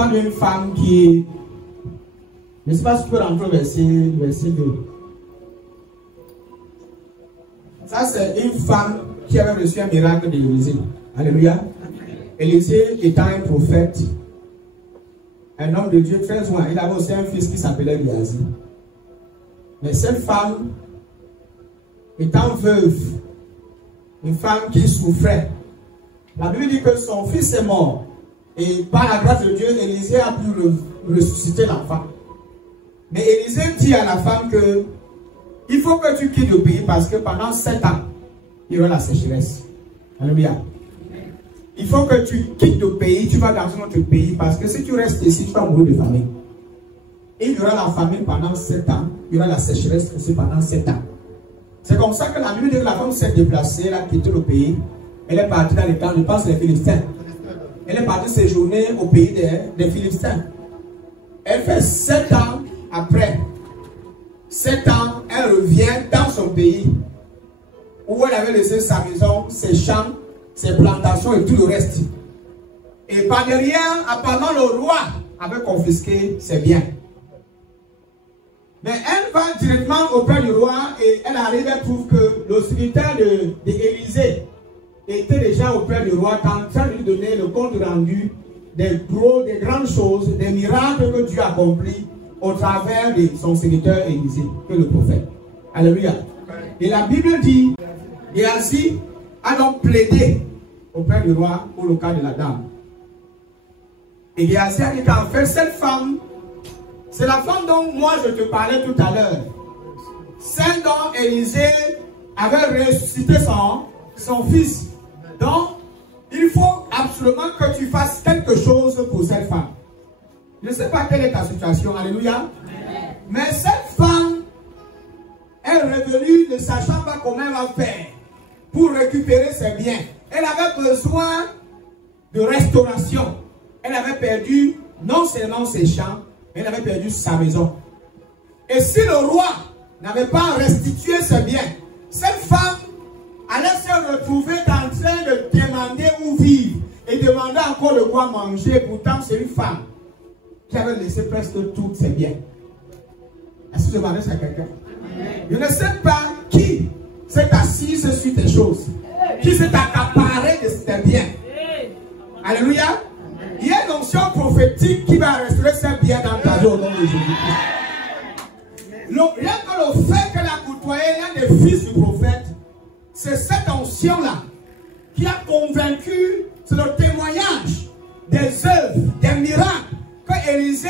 l'histoire d'une femme qui... Je ne sais pas si tu peux rentrer au verset 2. Ça, c'est une femme qui avait reçu un miracle d'Élisée. Alléluia. Élisée étant un prophète, un homme de Dieu très loin, il avait aussi un fils qui s'appelait Géasi. Mais cette femme, étant veuve, une femme qui souffrait, la Bible dit que son fils est mort. Et par la grâce de Dieu, Élisée a pu ressusciter l'enfant. Mais Élisée dit à la femme que il faut que tu quittes le pays parce que pendant 7 ans, il y aura la sécheresse. Alléluia. Il faut que tu quittes le pays, tu vas dans un autre pays parce que si tu restes ici, tu vas mourir de famine. Et il y aura la famine pendant 7 ans, il y aura la sécheresse aussi pendant 7 ans. C'est comme ça que la Bible dit que la femme s'est déplacée, elle a quitté le pays, elle est partie dans les camps, je pense les Philistins. Elle est partie séjourner au pays des Philistins. Elle fait 7 ans après. 7 ans, elle revient dans son pays où elle avait laissé sa maison, ses champs, ses plantations et tout le reste. Et par derrière, apparemment le roi avait confisqué ses biens. Mais elle va directement auprès du roi et elle arrive, elle trouve que le secrétaire d'Élisée était déjà auprès du roi en train de lui donner le compte rendu des grandes choses, des miracles que Dieu a accomplis au travers de son serviteur Élisée, que le prophète. Alléluia. Et la Bible dit, Géasi a donc plaidé auprès du roi pour le cas de la dame. Et Géasi a dit qu'en fait, cette femme, c'est la femme dont moi je te parlais tout à l'heure. Celle dont Élisée avait ressuscité son fils. Donc, il faut absolument que tu fasses quelque chose pour cette femme. Je ne sais pas quelle est ta situation, alléluia. Mais cette femme est revenue ne sachant pas comment elle va faire pour récupérer ses biens. Elle avait besoin de restauration. Elle avait perdu non seulement ses champs, mais elle avait perdu sa maison. Et si le roi n'avait pas restitué ses biens, cette femme allait se retrouver en train de demander où vivre et demander encore de quoi manger. Pourtant, c'est une femme qui avait laissé presque tous ses biens. Est-ce que je m'adresse à quelqu'un? Je ne sais pas qui s'est assis sur tes choses, qui s'est accaparé de tes biens. Alléluia. Il y a une onction prophétique qui va restaurer ses biens dans ta vie au nom de Jésus-Christ. Rien que le fait qu'elle a côtoyé l'un des fils du prophète, c'est cette onction-là qui a convaincu, c'est le témoignage des œuvres, des miracles que Élisée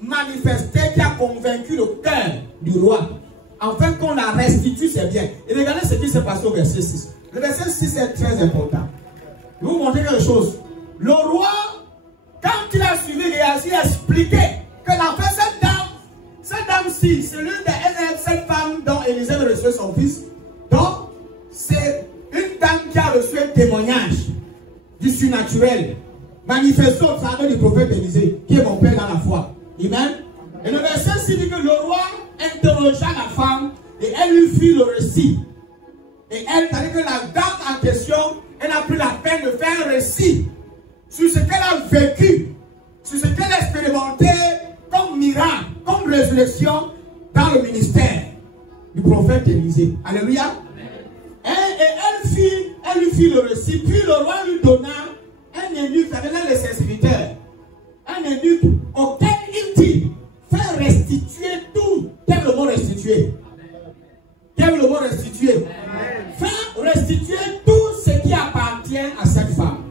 manifestait qui a convaincu le cœur du roi, afin qu'on la restitue ses biens. Et regardez ce qui s'est passé au verset 6. Le verset 6 est très important. Je vais vous montrer quelque chose. Le roi, quand il a suivi Géasi, il a expliqué que la fait cette dame-ci, c'est l'une de cette femme dont Élisée a reçu son fils. Donc, c'est une dame qui a reçu un témoignage du surnaturel manifesté au travers du prophète Élisée, qui est mon père dans la foi. Amen. Et le verset 6 dit que le roi interrogea la femme et elle lui fit le récit. Et elle, c'est-à-dire que la dame en question, elle a pris la peine de faire un récit sur ce qu'elle a vécu, sur ce qu'elle a expérimenté comme miracle, comme résurrection dans le ministère du prophète Élisée. Alléluia. Et elle lui fit le récit, puis le roi lui donna un eunuque, ça venait de ses serviteurs, un eunuque auquel il dit, fais restituer tout. Quel est le mot restituer? Quel est le mot restituer? Fais restituer tout ce qui appartient à cette femme,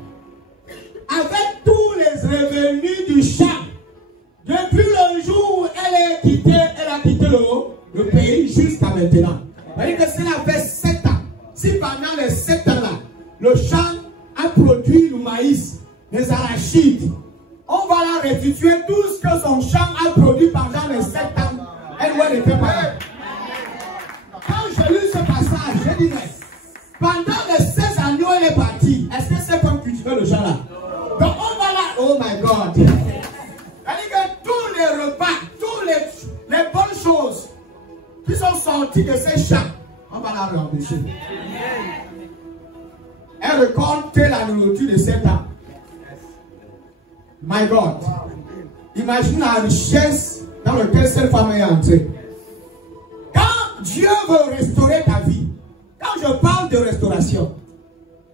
avec tous les revenus du champ, depuis le jour où elle a quitté le pays jusqu'à maintenant. C'est-à-dire que cela fait 7 ans. Si pendant les 7 ans-là, le champ a produit le maïs, les arachides, on va la restituer tout ce que son champ a produit pendant les 7 ans. Elle doit n'était pas là. Quand j'ai lu ce passage, j'ai dit, mais pendant les 16 années où elle est partie, est-ce que c'est comme cultiver le champ là? Donc on va là, oh my God. C'est-à-dire que tous les repas, toutes les bonnes choses qui sont sorties de ces champs, on va la remboucher. Elle récolte la nourriture de 7 ans. My God. Imagine la richesse dans laquelle cette femme est entrée. Quand Dieu veut restaurer ta vie, quand je parle de restauration,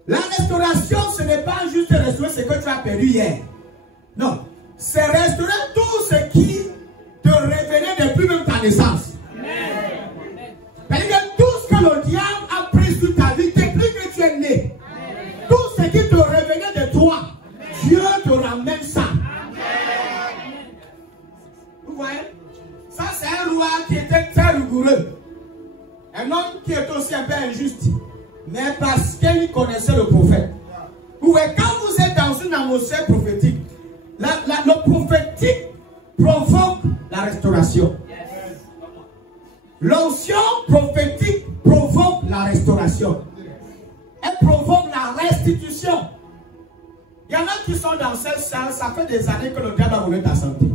la restauration, ce n'est pas juste restaurer ce que tu as perdu hier. Non, c'est restaurer tout ce qui te revenait depuis même ta naissance. C'est-à-dire que tout ce que le diable a pris sur ta vie, depuis que tu es né, tout ce qui te revenait de toi, Dieu te ramène ça. Vous voyez? Ça, c'est un roi qui était très rigoureux. Un homme qui est aussi un peu injuste. Mais parce qu'il connaissait le prophète. Vous voyez, quand vous êtes dans une atmosphère prophétique, le prophétique provoque la restauration. L'onction prophétique provoque la restauration. Elle provoque la restitution. Il y en a qui sont dans cette salle, ça fait des années que le diable a volé ta santé.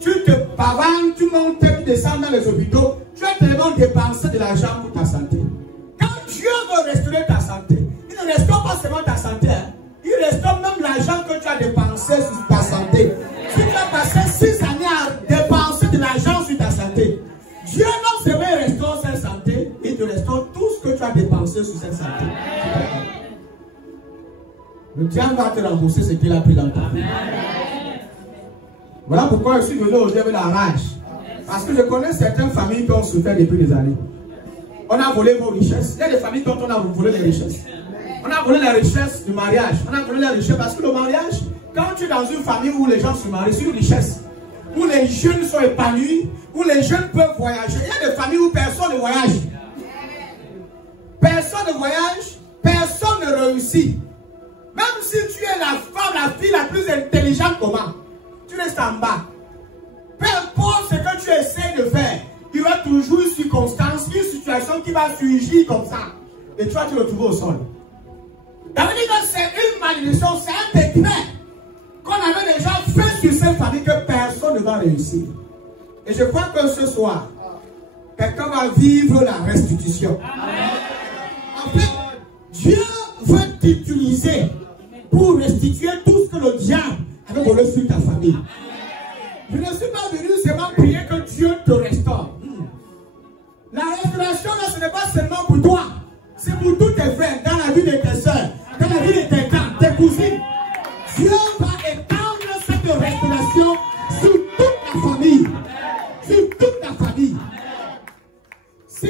Tu te pavanes, tu montes, tu descends dans les hôpitaux, tu as tellement dépensé de l'argent pour ta santé. Quand Dieu veut restaurer ta santé, il ne restaure pas seulement ta santé, hein. Il restaure même l'argent que tu as dépensé sur ta santé. Si tu as passé 6 années à dépenser de l'argent sur ta santé, Dieu non seulement restaure cette santé, il te restaure tout ce que tu as dépensé sur cette santé. Le diable va te rembourser ce qu'il a pris dans ta vie. Voilà pourquoi je suis venu aujourd'hui avec la rage. Parce que je connais certaines familles qui ont souffert depuis des années. On a volé vos richesses. Il y a des familles dont on a volé les richesses. On a volé les richesses du mariage. On a volé les richesses parce que le mariage, quand tu es dans une famille où les gens se marient, c'est une richesse. Où les jeunes sont épanouis, où les jeunes peuvent voyager. Il y a des familles où personne ne voyage. Personne ne voyage, personne ne réussit. Même si tu es la femme, la fille la plus intelligente comment, tu restes en bas. Peu importe ce que tu essaies de faire, il y aura toujours une circonstance, une situation qui va surgir comme ça. Et tu vas te retrouver au sol. Ça veut dire que c'est une malédiction, c'est un décret qu'on avait déjà fait sur cette famille que personne ne va réussir. Et je crois que ce soir, quelqu'un va vivre la restitution. En fait, Dieu veut t'utiliser pour restituer tout ce que le diable avait volé sur ta famille. Je ne suis pas venu seulement prier que Dieu te restaure. La restauration, là, ce n'est pas seulement pour toi. C'est pour tous tes frères, dans la vie de tes soeurs, dans la vie de tes tantes, tes cousines. Dieu va étendre cette restauration sur toute ta famille. Sur toute ta famille. Si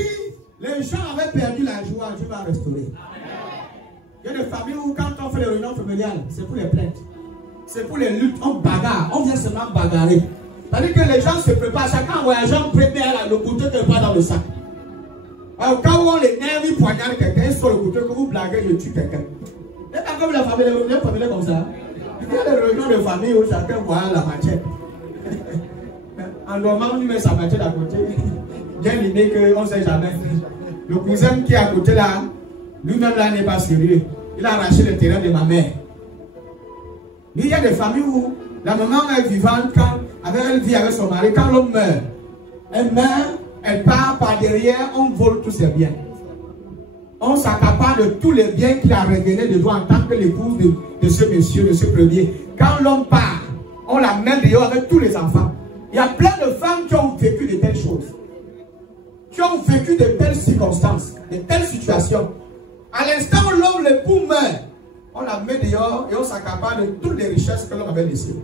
les gens avaient perdu la joie, Dieu va restaurer. Il y a des familles où quand on fait les réunions familiales, c'est pour les plaintes. C'est pour les luttes, on bagarre, on vient seulement bagarrer. C'est-à-dire que les gens se préparent, chacun en voyageant prépare le couteau qui pas dans le sac. Alors quand on l'énerve, il poignarde quelqu'un, sur le couteau, que vous blaguez, je tue quelqu'un. C'est pas comme la famille comme ça. Il y a des réunions de famille où chacun voit la machette. En dormant, on lui met sa machette à côté. J'ai l'idée qu'on ne sait jamais. Le cousin qui est à côté là, lui-même là n'est pas sérieux. Il a arraché le terrain de ma mère. Il y a des familles où la maman est vivante, quand elle vit avec son mari, quand l'homme meurt, elle meurt, elle part par derrière, on vole tous ses biens. On s'accapare de tous les biens qu'il a révélés de toi en tant que l'épouse de ce monsieur, de ce premier. Quand l'homme part, on la met dehors avec tous les enfants. Il y a plein de femmes qui ont vécu de telles choses. Qui ont vécu de telles circonstances, de telles situations. À l'instant où l'homme, l'époux meurt, on la met dehors et on s'accapare de toutes les richesses que l'homme avait laissées.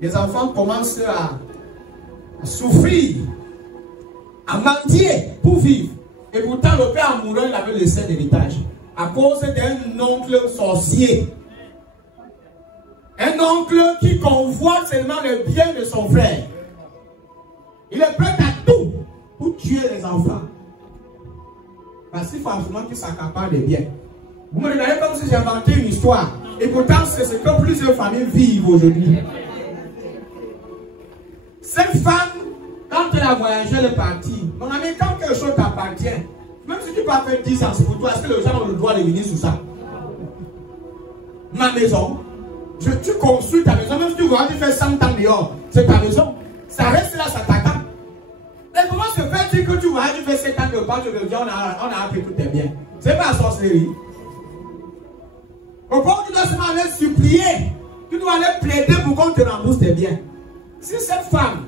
Les enfants commencent à souffrir, à mendier pour vivre. Et pourtant, le père amoureux, il avait laissé l'héritage à cause d'un oncle sorcier. Un oncle qui convoite seulement le bien de son frère. Il est prêt à tout pour tuer les enfants. Parce qu'il faut absolument qu'il s'accapare des biens. Vous me regardez comme si j'ai inventé une histoire. Et pourtant, c'est ce que plusieurs familles vivent aujourd'hui. Cette femme, quand elle a voyagé, elle est partie. Mon ami, quand quelque chose t'appartient, même si tu peux faire 10 ans, c'est pour toi, est-ce que les gens ont le droit de venir sur ça? Ma maison, tu construis ta maison, même si tu vois, tu fais 100 ans dehors, c'est ta maison. Ça reste là, ça t'attend. Et comment se fait-il que tu vois, tu fais 7 ans de pas, tu reviens, on a appris tout tes biens. C'est pas la sorcellerie. Pourquoi tu dois seulement aller supplier Tu dois aller plaider pour qu'on te rembourse tes biens. Si cette femme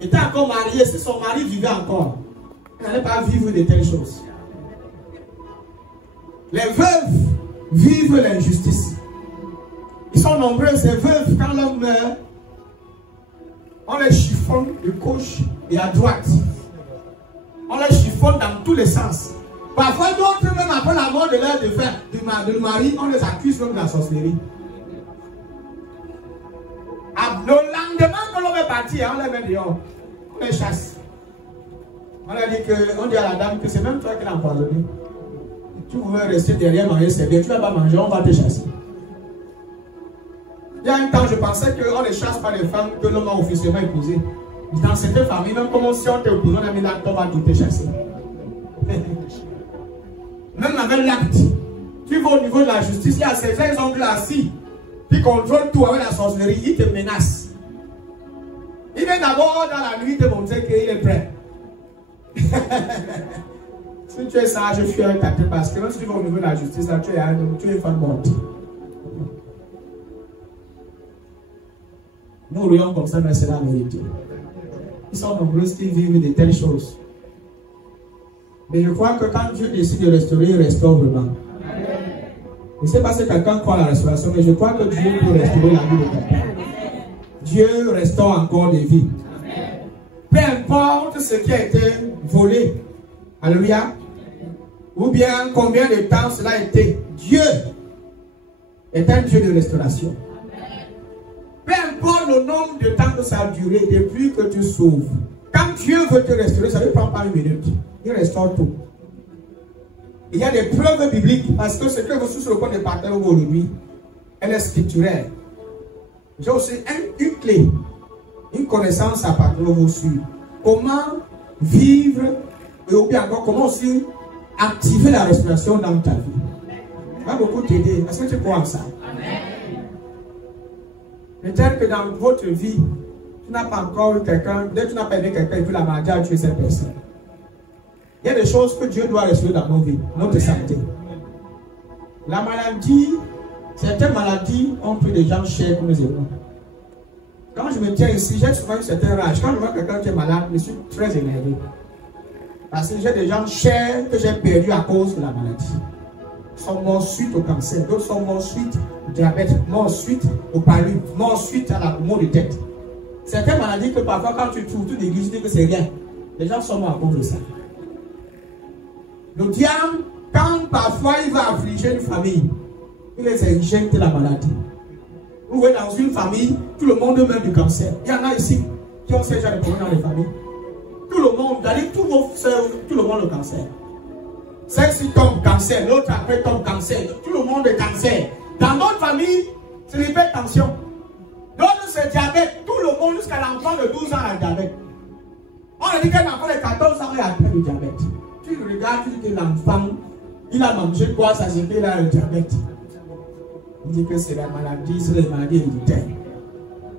était encore mariée, si son mari vivait encore, elle n'allait pas vivre de telles choses. Les veuves vivent l'injustice. Ils sont nombreux, ces veuves, quand l'homme meurt, on les chiffonne de gauche et à droite. On les chiffonne dans tous les sens. Parfois, d'autres, même après la mort de leur défunt, du mari, on les accuse même de la sorcellerie. Le lendemain que l'homme est parti, on les met dehors. On les chasse. On dit à la dame que c'est même toi qui l'as empoisonné. Tu veux rester derrière manger, c'est bien. Tu ne vas pas manger, on va te chasser. Il y a un temps, je pensais qu'on ne chasse pas les femmes que l'homme a officiellement épousées. Dans certaines familles, même comme si on t'épouse, on a mis l'acte, on va tout te chasser. Même avec l'acte, tu vas au niveau de la justice, il y a certains oncles assis qui contrôlent tout avec la sorcellerie, ils te menacent. Il vient d'abord dans la nuit te montrer qu'il est prêt. Si tu es sage, je suis un tâté parce que même si tu vas au niveau de la justice, là, tu es une femme morte. Nous rions comme ça, mais c'est la vérité. Ils sont nombreux qui vivent de telles choses. Mais je crois que quand Dieu décide de restaurer, il restaure vraiment. Je ne sais pas si quelqu'un croit à la restauration, mais je crois que Dieu peut restaurer la vie de quelqu'un. Dieu restaure encore des vies. Peu importe ce qui a été volé. Alléluia. Ou bien combien de temps cela a été. Dieu est un Dieu de restauration. Peu importe le nombre de temps que ça a duré depuis que tu s'ouvres. Quand Dieu veut te restaurer, ça ne prend pas une minute. Il restaure tout. Il y a des preuves bibliques parce que ce que vous sur le point de partage aujourd'hui, elle est scripturaire. J'ai aussi une clé, une connaissance à partir de vous sur comment vivre et ou bien encore comment aussi activer la restauration dans ta vie. Ça va beaucoup t'aider. Est-ce que tu crois en ça? Peut-être que dans votre vie, tu n'as pas encore eu quelqu'un, dès que tu n'as pas aidé quelqu'un et que la maladie a tué cette personne. Il y a des choses que Dieu doit restaurer dans nos vies, notre santé. La maladie, certaines maladies ont pris des gens chers comme les émois. Quand je me tiens ici, j'ai souvent une certaine rage. Quand je vois quelqu'un qui est malade, je suis très énervé. Parce que j'ai des gens chers que j'ai perdus à cause de la maladie. Ils sont morts suite au cancer, d'autres sont morts suite au diabète, morts suite au palud, morts suite à la maux de tête. Certaines maladies que parfois quand tu trouves, tu négliges, tu dis que c'est rien. Les gens sont morts à cause de ça. Le diable, quand parfois il va affliger une famille, il les injecte la maladie. Vous voyez dans une famille, tout le monde meurt du cancer. Il y en a ici qui ont ces gens de problèmes dans les familles. Tout le monde, c'est-à-dire tous vos soeurs, tout le monde le cancer. Celle-ci tombe cancer, l'autre après tombe cancer, tout le monde est cancer. Dans notre famille, c'est l'hypertension. D'autres c'est diabète, tout le monde jusqu'à l'enfant de 12 ans a le diabète. On a dit qu'un enfant de 14 ans a le diabète. Tu regardes, tu dis que l'enfant, il a mangé quoi, ça c'est qu'il a le diabète. Il dit que c'est la maladie, c'est les maladies héréditaires.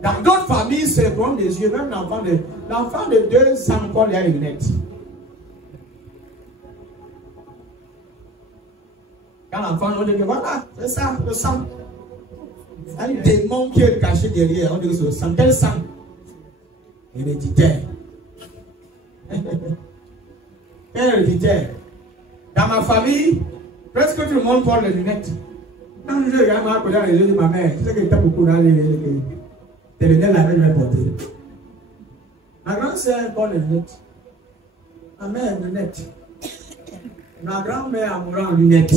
Dans d'autres familles, c'est le problème des yeux. Même l'enfant de 2 ans, encore, il a les lunettes. Quand l'enfant, on dit que voilà, c'est ça, le sang. Il y a un démon qui est caché derrière. On dit que c'est le sang. Quel sang? Héréditaire. Quel héréditaire? Dans ma famille, presque tout le monde porte les lunettes. Quand je regarde ma collègue les yeux de ma mère, je sais qu'il y a beaucoup dans les lunettes, la mère je vais porter. Ma grand-sœur porte les lunettes. Ma mère en lunettes. Ma grand-mère a mouru en lunettes.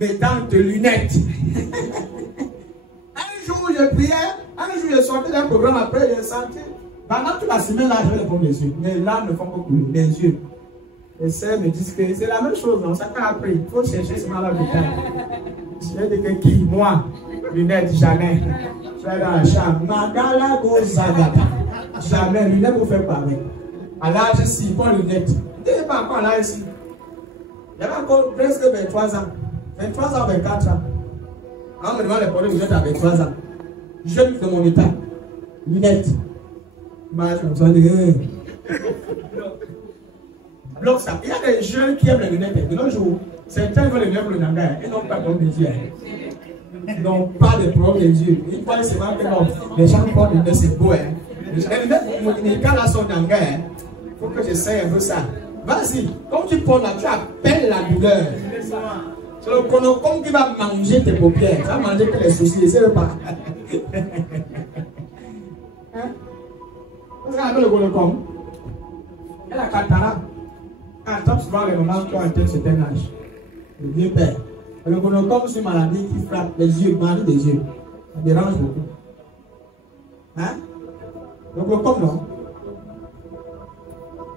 Mes tantes lunettes. Un jour je priais, un jour je sortais d'un programme après, j'ai senti. Pendant toute la semaine là, je vais prendre les yeux. Mes larmes ne font pas couler, les yeux. Les sœurs me disent que c'est la même chose, non? Ça fait après. Il faut chercher ce mal à l'hôpital. Je vais dire que qui? Moi, lunettes, jamais. Je vais dans la chambre. Magala Gozagata. Jamais, lunettes vous fait pareil. À l'âge 6, pas lunettes. Je n'ai pas encore là ici. J'avais encore presque 23 ans. 23 ans, 24 ans. On me demande les problèmes de lunettes à 23 ans. Jeune de mon état. Lunettes. Moi, je me sens dit, bloque ça. Il y a des jeunes qui aiment les lunettes. De nos jours, certains veulent les lunettes pour le nanga et non pas comme des yeux. n'ont pas de problème des yeux. Ils voient seulement que non, les gens portent des nœuds, c'est beau. Hein. Les gars là sont en guerre. Il faut que j'essaye un peu ça. Vas-y, quand tu portes là, tu appelles la douleur. C'est le conocom qui va manger tes paupières. Ça va manger que les soucis, c'est pas. Vous savez le conocom? Elle a cataracte. Elle tape souvent les moments qui ont atteint un certain âge. Le vieux père. Le conocom, c'est une maladie qui frappe les yeux, maladie des yeux. Ça dérange beaucoup. Hein? Le glaucome, non?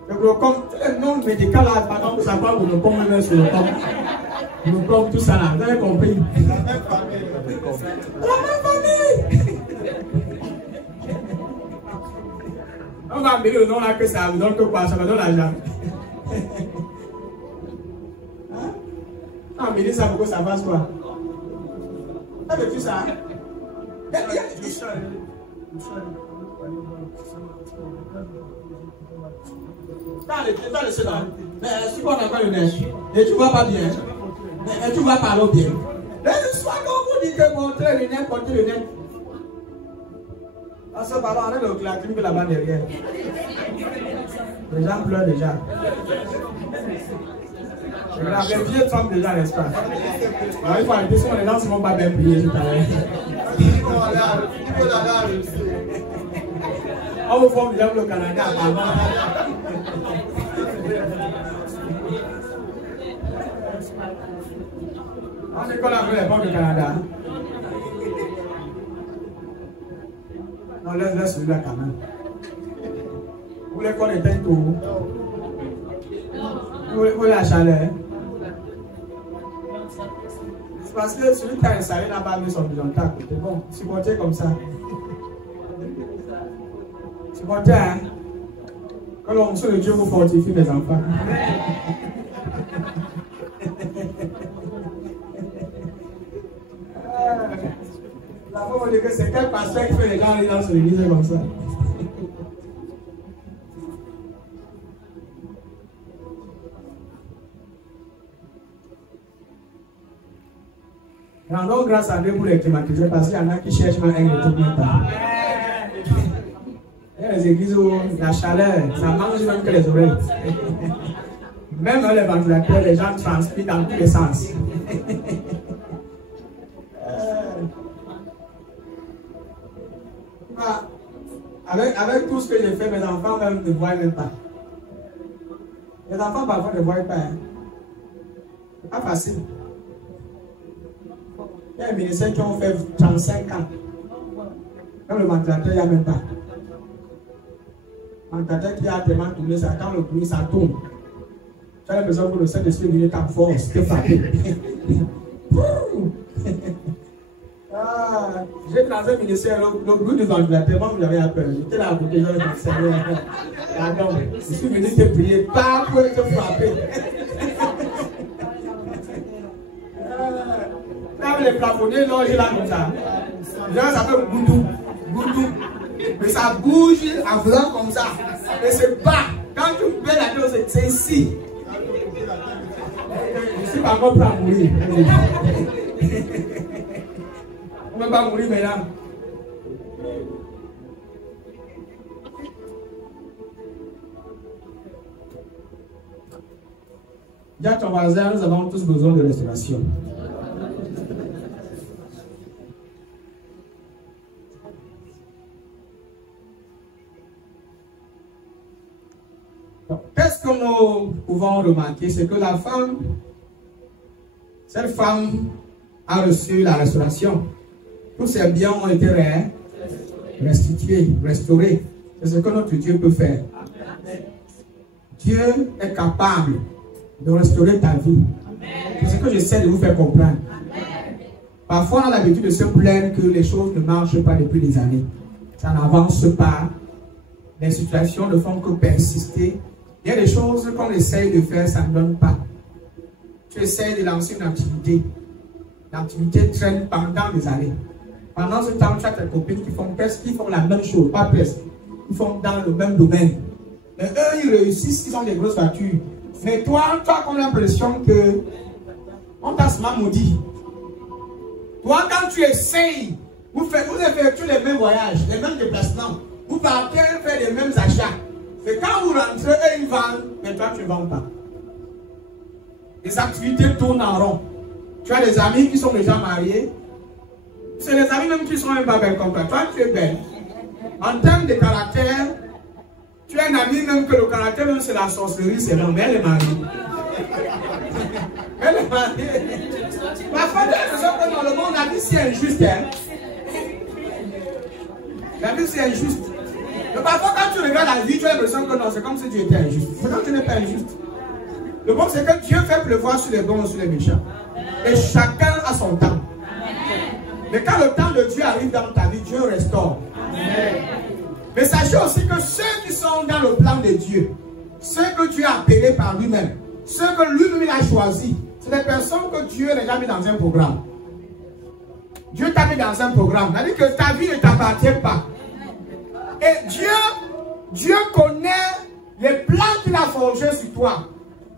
Le glaucome, le nom médical là, pendant que ça parle de glaucome, même sur le glaucome. Le glaucome, tout ça là, vous avez compris? La même famille. La même famille! On va amener le nom là que ça vous donne que quoi? Ça me donne l'argent. Hein? Ah, mais ça pour que ça passe quoi? Avez-tu ça? Dans le cela, mais si on n'a pas le nez, et tu vois pas bien, et tu vois pas l'eau bien. Mais le soir, quand vous dites que montrer le nez, porter le nez, à ce ballon, on a la clinique là-bas derrière. Les gens pleurent déjà. Les vieilles femmes déjà, n'est-ce pas? Alors, il faut arrêter, sinon les gens ne vont pas bien prier tout à l'heure. On vous forme déjà le Canada avant. On école avec les femmes du Canada. Non, laisse celui-là quand même. Vous voulez qu'on éteigne tout? Vous voulez la chaleur? C'est parce que celui qui a installé là-bas met son bijonta à côté. Bon, supportez comme ça. Supportez, hein? Quand l'on sait le Dieu vous fortifie les enfants. La fois, on dit que c'est quel pasteur qui fait les gens aller dans l'église comme ça? Rendons grâce à Dieu pour les climatiseurs parce qu'il y en a qui cherchent un ne trouve pas. Il y a les églises où la chaleur, ça mange même que les oreilles. Même dans les ventilateurs, les gens transpirent dans tous les sens. Avec tout ce que j'ai fait, mes enfants même ne voient même pas. Les enfants parfois ne voient pas. Hein. C'est pas facile. Il y a un ministère qui ont fait 35 ans. Dans le ventilateur, il n'y a même pas. Le ventilateur qui a tellement tourné, ça, quand le bruit, ça tourne. Tu as besoin que le Saint-Esprit vienne en force, te frapper. J'étais dans un ministère, le bruit du ventilateur, moi, j'avais peur. J'étais là à côté, j'avais dit, Seigneur, pardon, je suis venu te prier, pas pour te frapper. Quand les plafonnés logent là comme ça, là, ça fait goudou, goudou. Mais ça bouge en faisant comme ça. Et c'est bas. Quand tu fais la chose, c'est ici. Ici, par contre, on va mourir. On ne va pas mourir maintenant. Dis à ton voisin, nous avons tous besoin de restauration. Qu'est-ce que nous pouvons remarquer? C'est que la femme, cette femme a reçu la restauration. Tous ses biens ont été restitués, restaurés. C'est ce que notre Dieu peut faire. Dieu est capable de restaurer ta vie. C'est ce que j'essaie de vous faire comprendre. Parfois, on a l'habitude de se plaindre que les choses ne marchent pas depuis des années. Ça n'avance pas. Les situations ne font que persister. Il y a des choses qu'on essaye de faire, ça ne donne pas. Tu essayes de lancer une activité. L'activité traîne pendant des années. Pendant ce temps, tu as tes copines qui font presque, qui font la même chose, pas presque. Ils font dans le même domaine. Mais eux, ils réussissent, ils ont des grosses voitures. Mais toi, tu as comme l'impression que on t'a seulement maudit. Toi, quand tu essayes, vous effectuez les mêmes voyages, les mêmes déplacements. Vous partez faire les mêmes achats. Et quand vous rentrez, eux, ils vendent, mais toi, tu ne vends pas. Les activités tournent en rond. Tu as des amis qui sont déjà mariés. C'est les amis même qui sont même pas belles comme toi. Toi, tu es belle. En termes de caractère, tu as un ami même que le caractère, même c'est la sorcellerie, c'est bon, mais elle est mariée. Elle est mariée. Parfois, tu as l'impression que dans le monde, la vie c'est injuste. Hein? La vie c'est injuste. Mais parfois, quand tu regardes la vie, tu as l'impression que non, c'est comme si tu étais injuste. Pourtant, tu n'es pas injuste. Le bon, c'est que Dieu fait pleuvoir sur les bons et sur les méchants. Et chacun a son temps. Mais quand le temps de Dieu arrive dans ta vie, Dieu restaure. Amen. Mais sachez aussi que ceux qui sont dans le plan de Dieu, ceux que Dieu a appelés par lui-même, ceux que lui-même a choisis, c'est des personnes que Dieu les a mis dans un programme. Dieu t'a mis dans un programme. C'est-à-dire que ta vie ne t'appartient pas. Et Dieu connaît les plans qu'il a forgés sur toi.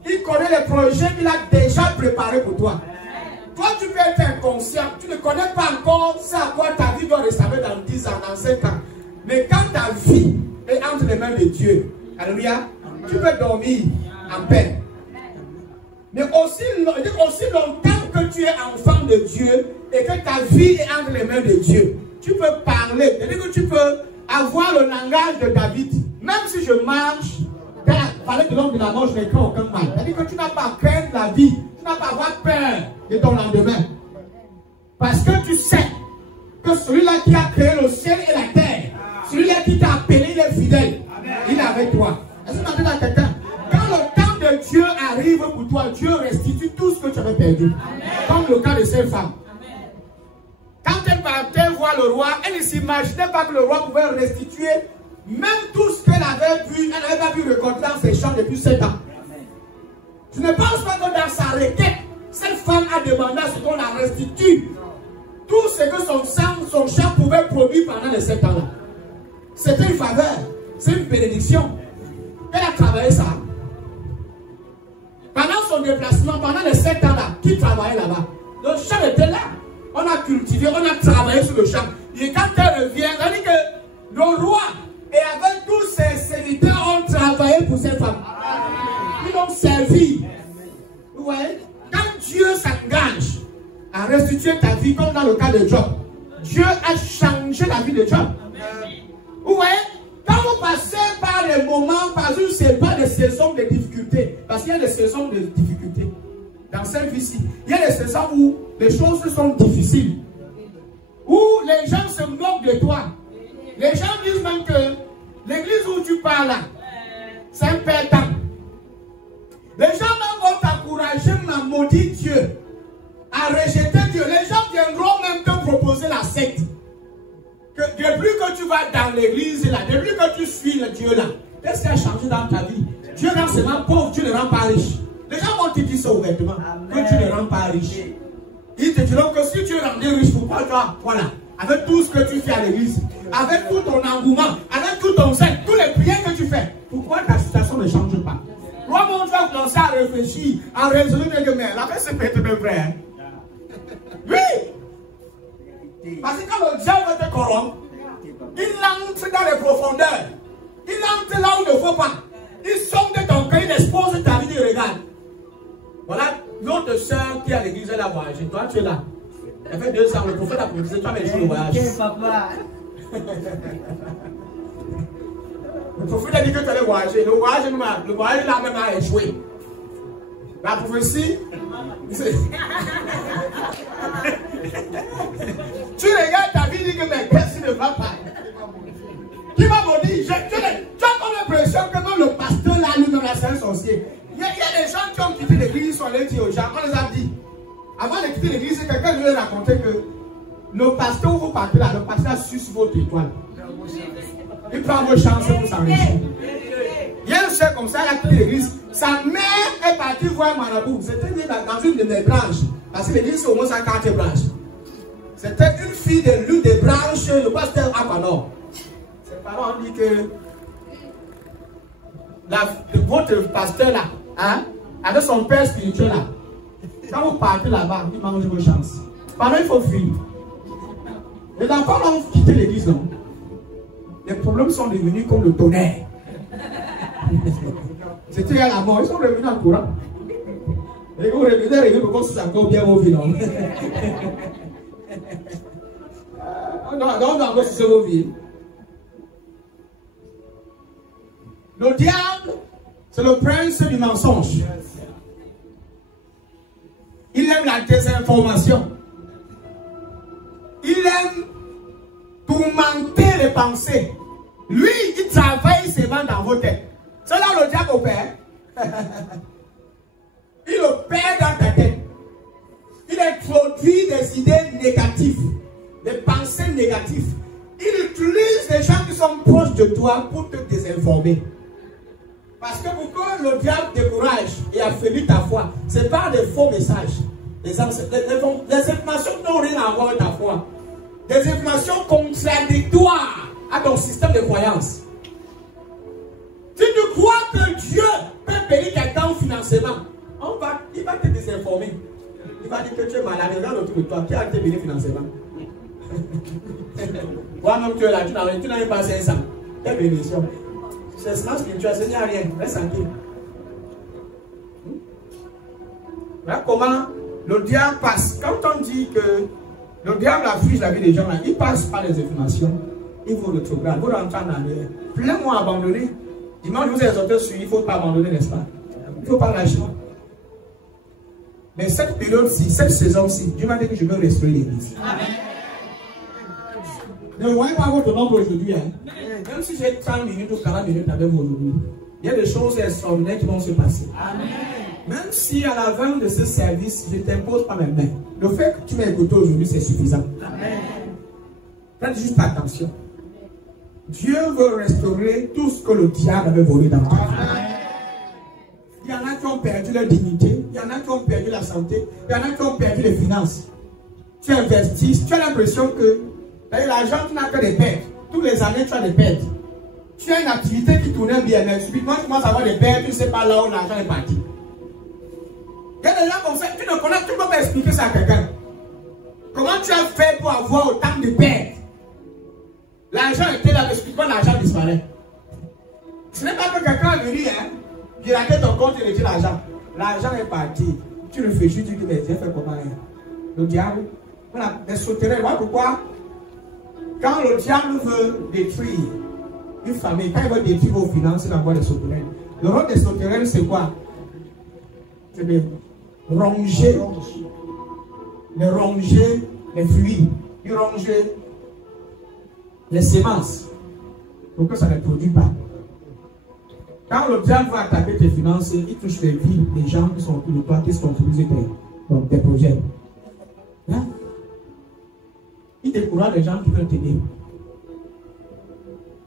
Il connaît les projets qu'il a déjà préparés pour toi. Toi, tu peux être inconscient. Tu ne connais pas encore ce à quoi ta vie doit ressembler dans 10 ans, dans 5 ans. Mais quand ta vie est entre les mains de Dieu, alléluia, tu peux dormir en paix. Mais aussi longtemps que tu es enfant de Dieu et que ta vie est entre les mains de Dieu, tu peux parler. C'est-à-dire que tu peux avoir le langage de David. Même si je marche dans la vallée de l'ombre de la mort, je n'ai crains aucun mal. C'est-à-dire que tu n'as pas à craindre la vie. Tu n'as pas à avoir peur de ton lendemain. Parce que tu sais que celui-là qui a créé le ciel et la terre, celui-là qui t'a appelé, il est fidèle. Il est avec toi. Est-ce que tu as quelqu'un? Quand le temps de Dieu arrive pour toi, Dieu restitue tout ce que tu avais perdu. Comme le cas de cette femme. Quand elle partait voir le roi, elle ne s'imaginait pas que le roi pouvait restituer même tout ce qu'elle avait vu. Elle n'avait pas pu récolter dans ses champs depuis 7 ans. Je ne pense pas que dans sa requête, cette femme a demandé à ce qu'on la restitue tout ce que son champ pouvait produire pendant les 7 ans-là. C'était une faveur, c'est une bénédiction. Elle a travaillé ça. Pendant son déplacement, pendant les 7 ans-là, qui travaillait là-bas? Le champ était là. On a cultivé, on a travaillé sur le champ. Et quand elle revient, elle dit que le roi et avec tous ses serviteurs ont travaillé pour cette femme. Ils l'ont servi. Vous voyez? Quand Dieu s'engage à restituer ta vie, comme dans le cas de Job, Dieu a changé la vie de Job. Vous voyez? Quand vous passez par les moments, parce que ce n'est pas des saisons de difficultés, parce qu'il y a des saisons de difficultés dans cette vie-ci. Il y a des saisons où les choses sont difficiles, où les gens se moquent de toi. Les gens disent même que l'église où tu parles là, c'est un perdant. Les gens même vont t'encourager à maudire Dieu, à rejeter Dieu. Les gens viendront même te proposer la secte. Que depuis que tu vas dans l'église là, depuis que tu suis le Dieu là, qu'est-ce qui a changé dans ta vie? Dieu rend seulement pauvre, tu ne rends pas riche. Les gens vont te dire ça ouvertement, que tu ne rends pas riche. Ils te diront que si tu es rendu riche, pourquoi toi, voilà, avec tout ce que tu fais à l'église, avec tout ton engouement, avec tout ton zèle, tous les prières que tu fais, pourquoi ta situation ne change pas? Comment tu vas commencer à réfléchir, à raisonner que mais la paix c'est peut-être même vrai. Hein? Oui! Parce que quand le diable te corrompt, il entre dans les profondeurs. Il entre là où il ne faut pas. Il sonde ton cœur, il expose ta vie, il regarde. Voilà l'autre soeur qui est à l'église, elle a voyagé. Toi, tu es là. Elle fait 2 ans, le prophète a prophétisé, toi, mais je le voyage. Le prophète a dit que tu allais voyager. Le voyage là même a échoué. La prophétie. Tu regardes ta vie et dis que mais qu'est-ce qui ne va pas? Qui va me dire? Tu as comme l'impression que même le pasteur là, lui-même, c'est un sorcier. Il y a des gens qui ont quitté l'église, ils sont allés dire aux gens, on les a dit. Avant de quitter l'église, quelqu'un lui a raconté que le pasteur où vous partez là, le pasteur suce votre étoile. Il prend vos chances pour s'enrichir. Il y a un soeur comme ça, elle a quitté l'église. Sa mère est partie voir un marabout. C'était dans une de mes branches. Parce que l'église, c'est au moins 140 branches. C'était une fille de l'une des branches, le pasteur Aquanor. Ses parents ont dit que votre pasteur là, hein, avec son père spirituel là, quand vous partez là-bas, il mange vos chances. Maintenant, il faut fuir. Les enfants ont quitté l'église, non? Les problèmes sont devenus comme le tonnerre. C'était à la mort, ils sont revenus en courant. Et vous revenez pour qu'on se sente bien vos vies, non? On doit encore se vos vies. Le diable, c'est le prince du mensonge. Il aime la désinformation. Il aime tourmenter les pensées. Lui, il travaille seulement dans vos têtes. C'est là le diable opère. Il opère dans ta tête. Il introduit des idées négatives, des pensées négatives. Il utilise les gens qui sont proches de toi pour te désinformer. Parce que pour que le diable décourage et affaiblit ta foi, c'est par des faux messages. Les informations n'ont rien à voir avec ta foi. Des informations contradictoires à ton système de croyance. Si tu crois que Dieu peut payer quelqu'un au financement, il va te désinformer. Il va dire que tu es malade, regarde autour de toi, qui a été payé financement. Toi-même tu es là, tu n'as même pas 500. Quelle bénédiction. C'est ce spirituel, ce n'est rien. Reste tranquille. Voilà comment le diable passe. Quand on dit que le diable afflige la vie des gens, là, il passe par les informations. Il vous rétrograde, vous rentrez en arrière. Plein mois abandonné. Dimanche, vous êtes autres sur, il ne faut pas abandonner, n'est-ce pas? Il ne faut pas lâcher. Mais cette période-ci, cette saison-ci, Dieu m'a dit que je veux restaurer l'église. Ne voyez pas votre nombre aujourd'hui. Hein? Même si j'ai 30 minutes ou 40 minutes avec vous aujourd'hui, il y a des choses extraordinaires qui vont se passer. Amen. Même si à la fin de ce service, je ne t'impose pas mes mains. Le fait que tu m'as écouté aujourd'hui, c'est suffisant. Amen. Faites juste attention. Dieu veut restaurer tout ce que le diable avait volé dans ta vie. Il y en a qui ont perdu leur dignité, il y en a qui ont perdu la santé, il y en a qui ont perdu les finances. Tu investis, tu as l'impression que l'argent, tu n'as que des pertes. Tous les années, tu as des pertes. Tu as une activité qui tournait bien, mais subitement, tu commences à avoir des pertes, tu ne sais pas là où l'argent est parti. Il y a des gens comme ça, tu ne peux pas expliquer ça à quelqu'un. Comment tu as fait pour avoir autant de pertes? L'argent était là, mais subitement, l'argent disparaît. Ce n'est pas que quelqu'un est venu, hein, pirater ton compte et retire l'argent. L'argent est parti. Tu réfléchis, tu dis, mais Dieu fait comment? Hein? Le diable, voilà, les sauterelles, voilà pourquoi. Quand le diable veut détruire une famille, quand il veut détruire vos finances, il envoie des sauterelles. Le rôle des sauterelles, c'est quoi? C'est de ronger, les fruits, de ronger les semences, pour que ça ne produise pas. Quand le diable va attaquer tes finances, il touche les vies des gens qui sont autour de toi, qui sponsorisent tes projets. Hein? Il décourage les gens qui veulent t'aider.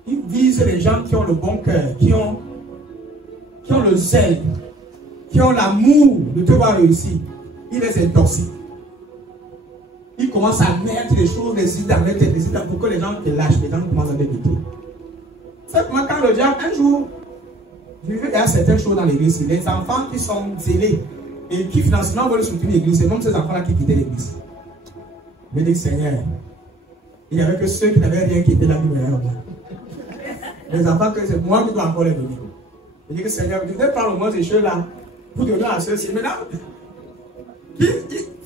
Il vise les gens qui ont le bon cœur, qui ont le zèle, qui ont l'amour de te voir réussir. Il les intoxique. Il commence à mettre les choses, les idées dans les têtes, pour que les gens te lâchent, les gens commencent à t'éviter. C'est comment quand le diable, un jour, je vais dire certaines choses dans l'église. Les enfants qui sont zélés et qui financièrement veulent soutenir l'église, c'est même ces enfants-là qui quittent l'église. Je dis, Seigneur, il n'y avait que ceux qui n'avaient rien qui étaient là, les enfants, que c'est moi qui dois encore les donner. Je dis que Seigneur, je vais prendre au moins ces choses-là pour donner à ceux-ci.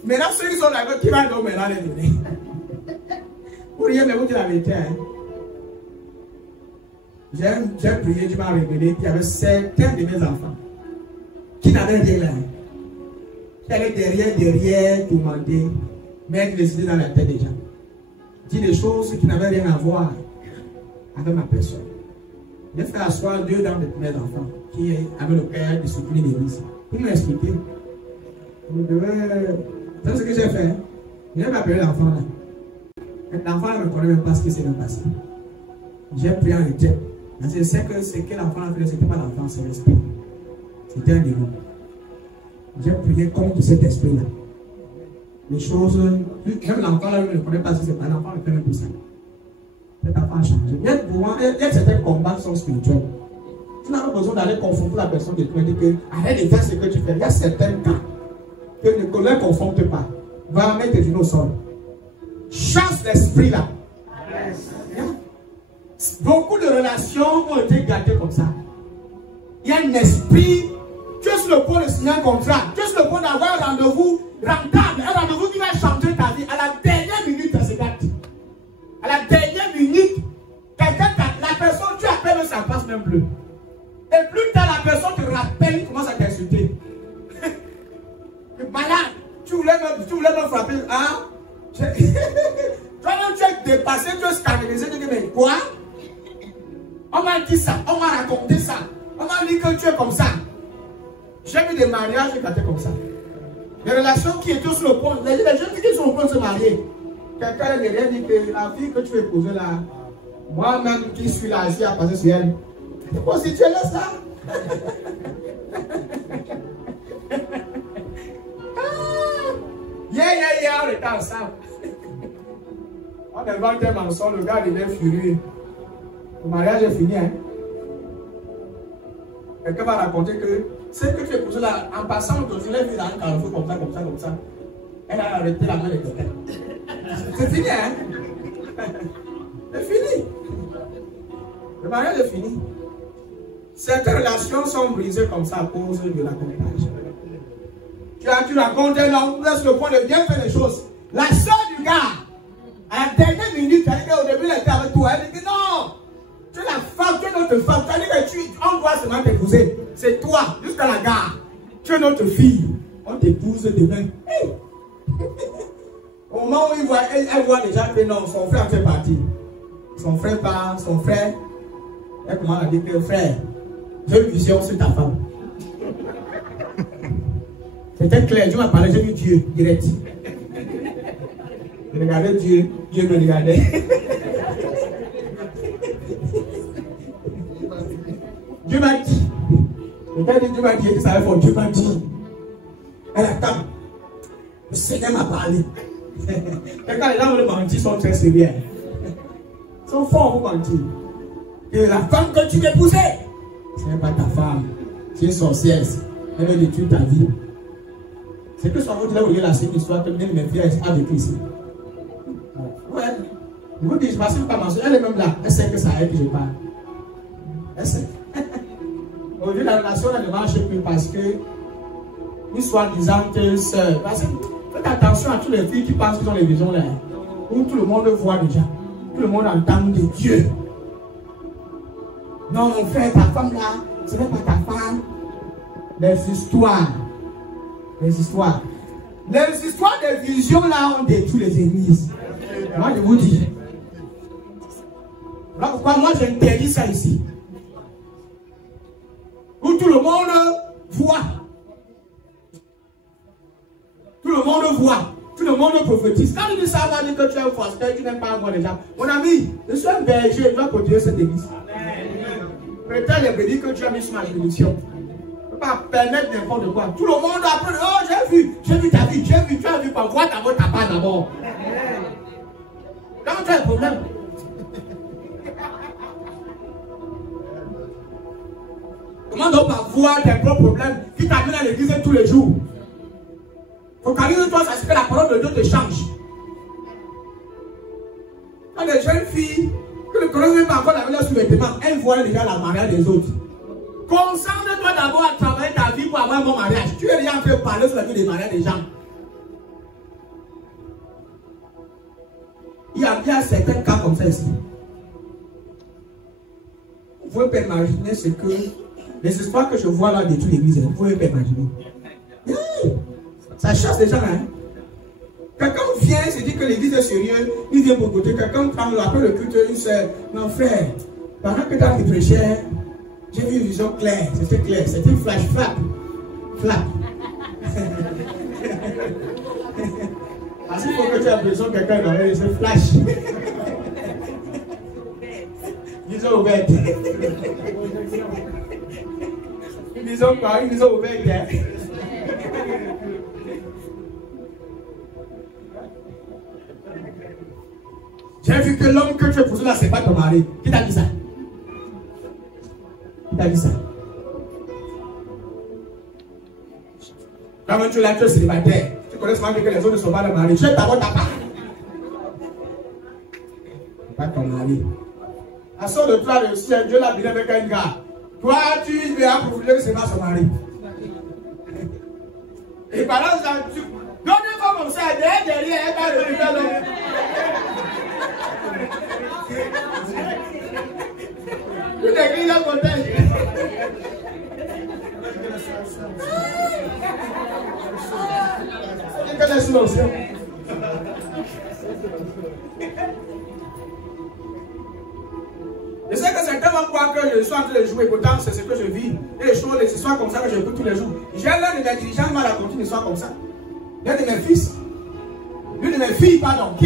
Maintenant, ceux qui sont là, qui va donc maintenant les donner? Pour rien, mais vous dire la vérité. Hein? J'ai prié, Dieu m'a révélé qu'il y avait certains de mes enfants qui n'avaient rien là. Qui allaient derrière, tourmenter, mettre les idées dans la tête des gens. Dire des choses qui n'avaient rien à voir avec ma personne. J'ai fait asseoir deux dans mes enfants qui avaient le cœur de soutenir l'église. Pour me l'expliquer. C'est ce que j'ai fait. J'ai appelé l'enfant là. L'enfant ne connaît même pas ce qui s'est passé. J'ai pris un retrait. Je sais que ce que l'enfant a fait, ce n'était pas l'enfant, c'est l'esprit. C'était un démon. J'ai prié contre cet esprit-là. Les choses, même l'enfant là, ne connaît pas si c'est pas l'enfant, ne fait même plus ça. Cet enfant a changé. Il y a certains combats qui sont spirituels. Tu n'as pas besoin d'aller confronter la personne de toi et dire que arrête de faire ce que tu fais. Il y a certains cas que ne confronte pas. va mettre tes genoux au sol. Chasse l'esprit là. Beaucoup de relations ont été gâtées comme ça. Il y a un esprit, tu es sur le point de signer un contrat, tu es sur le point d'avoir un rendez-vous rentable, un rendez-vous qui va changer ta vie. À la dernière minute, ça se gâte. À la dernière minute, quelqu'un, la personne, tu appelles, ça passe même plus. Et plus tard, la personne te rappelle, il commence à t'insulter. Malade, tu voulais me frapper, hein? Toi-même, tu es dépassé, tu es scandalisé, tu dis, mais quoi? On m'a dit ça, on m'a raconté ça, on m'a dit que tu es comme ça. J'ai vu des mariages qui étaient comme ça. Des relations qui étaient sur le point, les jeunes filles qui sont au point de se marier. Quelqu'un n'a rien dit que la fille que tu veux épouser là, moi-même qui suis là, ici à passer sur elle. C'est bon, si tu es là, ça. On était ensemble. On est vendu ensemble, le gars il est furieux. Le mariage est fini. Hein? Quelqu'un va raconter que c'est que tu es posé là, en passant, tu l'as vu dans un carrefour comme ça, comme ça, comme ça. Elle a arrêté la main de quelqu'un. C'est fini, hein? C'est fini. Le mariage est fini. Certaines relations sont brisées comme ça à cause de la compréhension. Tu racontes un homme, vous êtes sur le point de bien faire les choses. La soeur du gars, à la dernière minute, elle dit qu'au début, elle était avec toi. Elle dit que non, tu es la femme, tu es notre femme. Elle dit que on doit seulement t'épouser. C'est toi, jusqu'à la gare. Tu es notre fille. On t'épouse demain. Hey. Au moment où elle voit déjà que non, son frère fait partie. Son frère part, son frère. Elle commence à dire que frère, j'ai une vision sur ta femme. C'était clair, Dieu m'a parlé, j'ai vu Dieu direct. Je regardais Dieu, Dieu me regardait. Dieu m'a dit. Dieu m'a dit, ça va faire, Dieu m'a dit. Elle attend. Le Seigneur m'a parlé. Et quand les gens veulent mentir, ils sont très sérieux. Ils sont forts pour mentir. Et la femme que tu veux épouser, ce n'est pas ta femme. C'est une sorcière. Elle veut détruire ta vie. C'est que son mot là où il y a cette histoire que même mes frères a vécu ici. Ouais. Je vous dis, je ne passe pas mentionner. Elle est même là. Elle sait que c'est à elle que je parle. Elle sait. Aujourd'hui, la relation ne marche plus parce que une soi-disant sœur. Faites attention à toutes les filles qui pensent qu'ils ont les visions là. Où tout le monde voit déjà. Tout le monde entend de Dieu. Non, mon frère, ta femme là, ce n'est pas ta femme. Les histoires. Les histoires. Les histoires de visions là ont détruit les églises. Moi je vous dis. Voilà pourquoi moi j'interdis ça ici. Où tout le monde voit. Tout le monde voit. Tout le monde prophétise. Quand il dit ça, on va dire que tu es un pasteur, tu n'aimes pas voir les gens. Mon ami, je suis un berger, je dois continuer cette église. Peut-être les bénis que tu as mis sur ma bénédiction. Je ne peux pas permettre n'importe quoi. Tout le monde après, oh j'ai vu ta vie, tu as vu pas, vois d'abord ta part d'abord. Quand tu as un problème. Comment donc pas voir tes propres problèmes qui t'amènent à l'église tous les jours? Focalise-toi à ce que la parole de Dieu te change. Quand les jeunes filles qui ne connaissent même pas encore la valeur sur les vêtements, elles voient déjà la mariage des autres. Concentre-toi d'abord à travailler ta vie pour avoir un bon mariage. Tu es déjà en train de parler sur la vie des mariages des gens. Il y a bien certains cas comme ça ici. Vous pouvez pas imaginer ce que les espoirs que je vois là de toute l'église. Vous pouvez pas imaginer. Ça chasse les gens, hein. Quelqu'un vient, se dit que l'église est sérieuse, il vient pour côté, quelqu'un prend après le culte, il dit, non frère, pendant que tu as prêché, j'ai vu une vision claire, c'était clair, c'était flash, flap. Parce qu'il faut que tu aies besoin de quelqu'un dans l'œil, c'est flash. Vision ouverte. Une vision quoi, une vision ouverte. J'ai vu que l'homme que tu as posé là, c'est pas ton mari. Qui t'a dit ça? Qui t'a dit ça? Quand tu es là, tu es célibataire. Tu connais seulement que les autres ne sont pas le mari. Tu es d'abord ta part. Pas ton mari. À sort de toi le ciel, Dieu l'a bien avec un gars. Toi, tu verras pour que c'est pas son mari. Et par là, tu donnes une fois comme ça, derrière, elle va récupérer l'homme. Tout est gris à côté. C'est que la solution. Je sais que certains vont croire que je suis en train de jouer, pourtant c'est ce que je vis. Et les choses, les histoires comme ça que j'écoute tous les jours. J'ai l'un de mes dirigeants qui m'a raconté une histoire comme ça. L'un de mes fils, l'une de mes filles, pardon,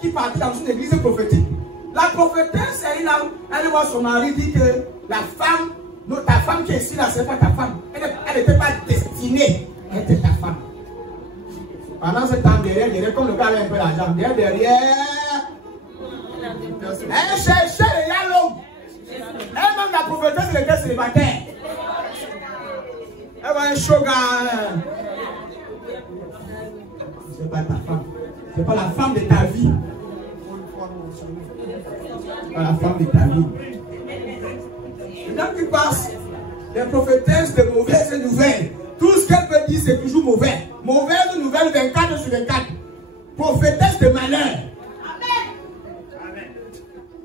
qui partit dans une église prophétique. La prophétesse, elle voit son mari dire que la femme, ta femme qui est ici là, c'est pas ta femme. Elle n'était pas destinée, elle était ta femme. Pendant ce temps, derrière, comme le gars avait un peu d'argent, derrière, elle cherchait les l'homme. Elle-même, la prophétesse, elle était célibataire. Elle va un shogun. C'est pas ta femme. C'est pas la femme de ta vie. C'est pas la femme de ta vie. Le temps qui passe, les prophétesses de mauvaises nouvelles. Tout ce qu'elle peut dire, c'est toujours mauvais. Mauvaise nouvelle 24 sur 24. Prophétesse de malheur.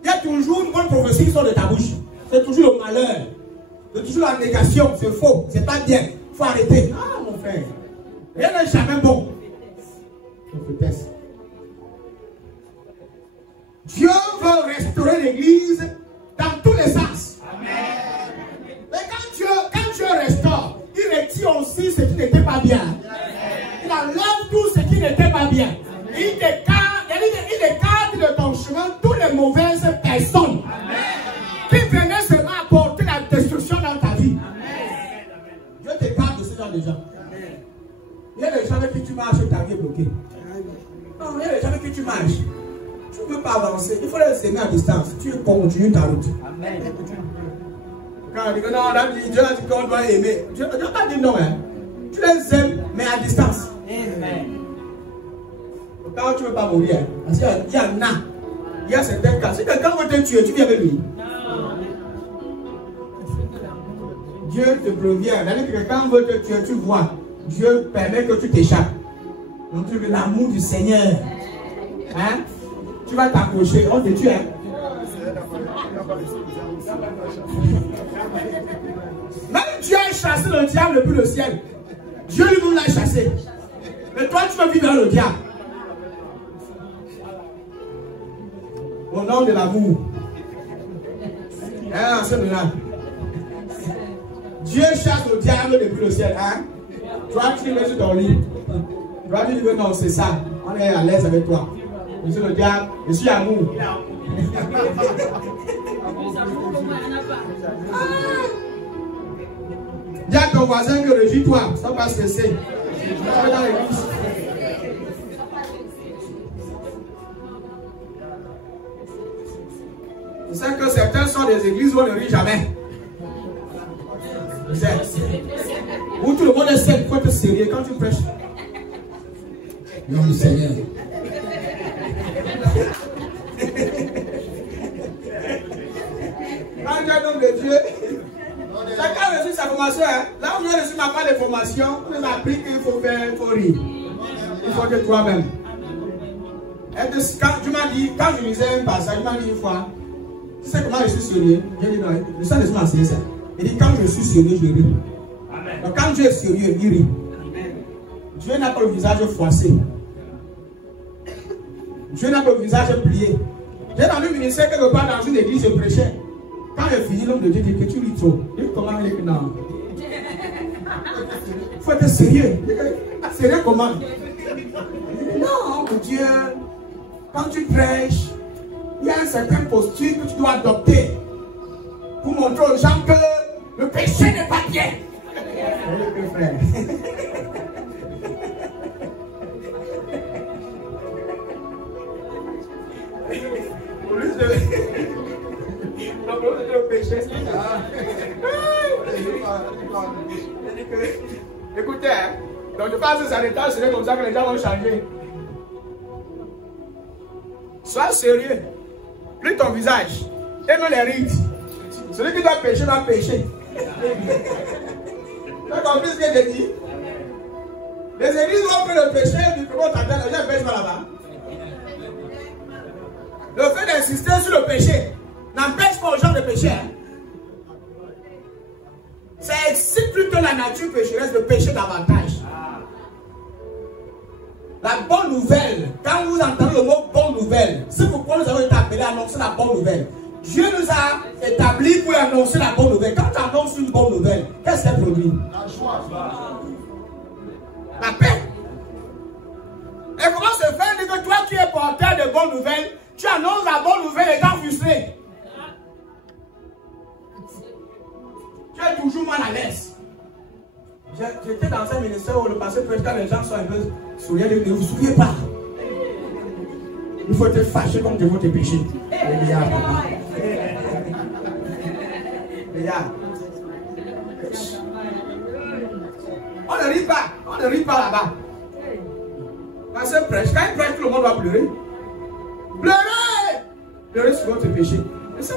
Il y a toujours une bonne prophétie qui sort de ta bouche. C'est toujours le malheur. C'est toujours la négation. C'est faux. C'est pas bien. Il faut arrêter. Ah, mon frère. Rien n'est jamais bon. Prophétesse. Dieu veut restaurer l'église dans tous les sens. Amen. Mais quand Dieu restaure, il retire aussi ce qui n'était pas bien. Il enlève tout ce qui n'était pas bien. Il écarte de ton chemin toutes les mauvaises personnes qui venaient seulement apporter la destruction dans ta vie. Dieu t'écarte de ce genre de gens. Il y a des gens avec qui tu marches, ta vie est bloquée. Non, il y a des gens avec qui tu marches. Tu ne peux pas avancer. Il faut les aimer à distance. Tu continues ta route. Amen. Quand on dit que non, Dieu a dit qu'on doit aimer. Dieu n'a pas dit non. Hein. Tu les aimes, mais à distance. Amen. Quand tu ne veux pas mourir, parce qu'il y en a. Il y a certains cas. Si quelqu'un veut te tuer, tu viens avec lui. Dieu te prévient. C'est-à-dire que quelqu'un veut te tuer, tu vois. Dieu permet que tu t'échappes. Donc tu veux l'amour du Seigneur. Hein? Tu vas t'accrocher. On te tue. Hein? Même Dieu a chassé le diable depuis le ciel. Dieu lui l'a chassé. Mais toi, tu veux vivre dans le diable. Au nom de l'amour. Hein, celui-là. Dieu chasse le diable depuis le ciel. Hein? Toi, tu le mets sur ton lit. Toi, tu dis que non, c'est ça. On est à l'aise avec toi. Je suis le diable, je suis amour. Dis à ton voisin que réjouis-toi, ça va se laisser. Dans l'église. Je sais que certains sont des églises où on ne rit jamais. Où tout le monde est sérieux, il faut être sérieux quand tu prêches. Non, Seigneur. Quand tu es un homme de Dieu, chacun a reçu sa formation. Hein? Là où j'ai reçu ma part de formation, on nous a appris qu'il faut faire, il faut rire. Il faut être toi-même. Quand tu m'as dit, quand je lisais un passage, tu m'as dit une fois, tu sais comment je suis sérieux? J'ai dit non, le Saint-Esprit m'a enseigné ça. Il dit quand je suis sérieux, je ris. Donc quand Dieu est sérieux, il rit. Dieu n'a pas le visage froissé. Dieu n'a pas le visage plié. J'ai dans le ministère quelque part dans une église, je prêchais. Quand j'ai fini, l'homme de Dieu dit que tu lis trop. Il dit comment il dit non. Il faut être sérieux. Sérieux comment? Non, mon Dieu, quand tu prêches, il y a une certaine posture que tu dois adopter pour montrer aux gens que le péché n'est pas bien. Frère. Pour lui, le péché, c'est ça. Écoutez, Donc je pense que ça l'état, c'est comme ça que les gens vont changer. Sois sérieux. Plie ton visage. Aime les rites. Celui qui doit pécher va pécher. Tu as compris ce que je dis? Les églises vont faire le péché du comment t'appelles, les gens ne pêchent pas là-bas. Le fait d'insister sur le péché n'empêche pas aux gens de pécher. Hein? Ça excite plutôt la nature pécheresse de pécher davantage. La bonne nouvelle, quand vous entendez le mot bonne nouvelle, c'est pourquoi nous avons été appelés à annoncer la bonne nouvelle. Dieu nous a établis pour annoncer la bonne nouvelle. Quand tu annonces une bonne nouvelle, qu'est-ce qu'elle produit? La joie. La paix. Et comment se fait que toi qui es porteur de bonnes nouvelles, tu annonces la bonne nouvelle étant frustré? Tu es toujours mal à l'aise. J'étais dans un ministère où le passé président, les gens sont un peu souriants, ne vous souviez pas. Il faut être fâché comme de votre péché. On ne rit pas là-bas. Quand il prêche, tout le monde va pleurer. Pleurez! Pleurez sur votre péché. C'est ça.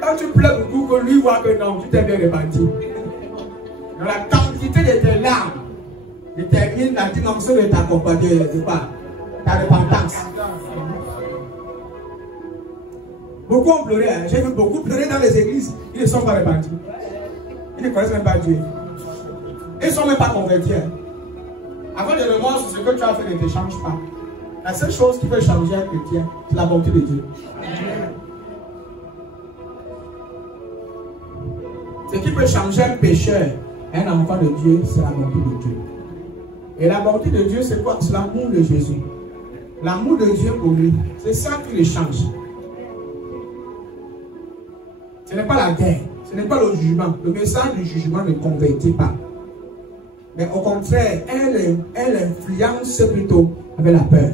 Quand tu pleures beaucoup, que lui voit que non, tu t'es bien répandu. Donc la quantité de tes larmes détermine la dimension de ta compagnie, de quoi? Ta repentance. Beaucoup ont pleuré, hein. J'ai vu beaucoup pleurer dans les églises. Ils ne sont pas répandus. Ils ne connaissent même pas Dieu. Ils ne sont même pas convertis. Hein. Avant de remords sur ce que tu as fait ne te change pas. La seule chose qui peut changer un chrétien, c'est la bonté de Dieu. Ce qui peut changer un pécheur, un enfant de Dieu, c'est la bonté de Dieu. Et la bonté de Dieu, c'est quoi? C'est l'amour de Jésus. L'amour de Dieu pour lui, c'est ça qui le change. Ce n'est pas la guerre, ce n'est pas le jugement. Le message du jugement ne convertit pas. Mais au contraire, elle influence plutôt avec la peur.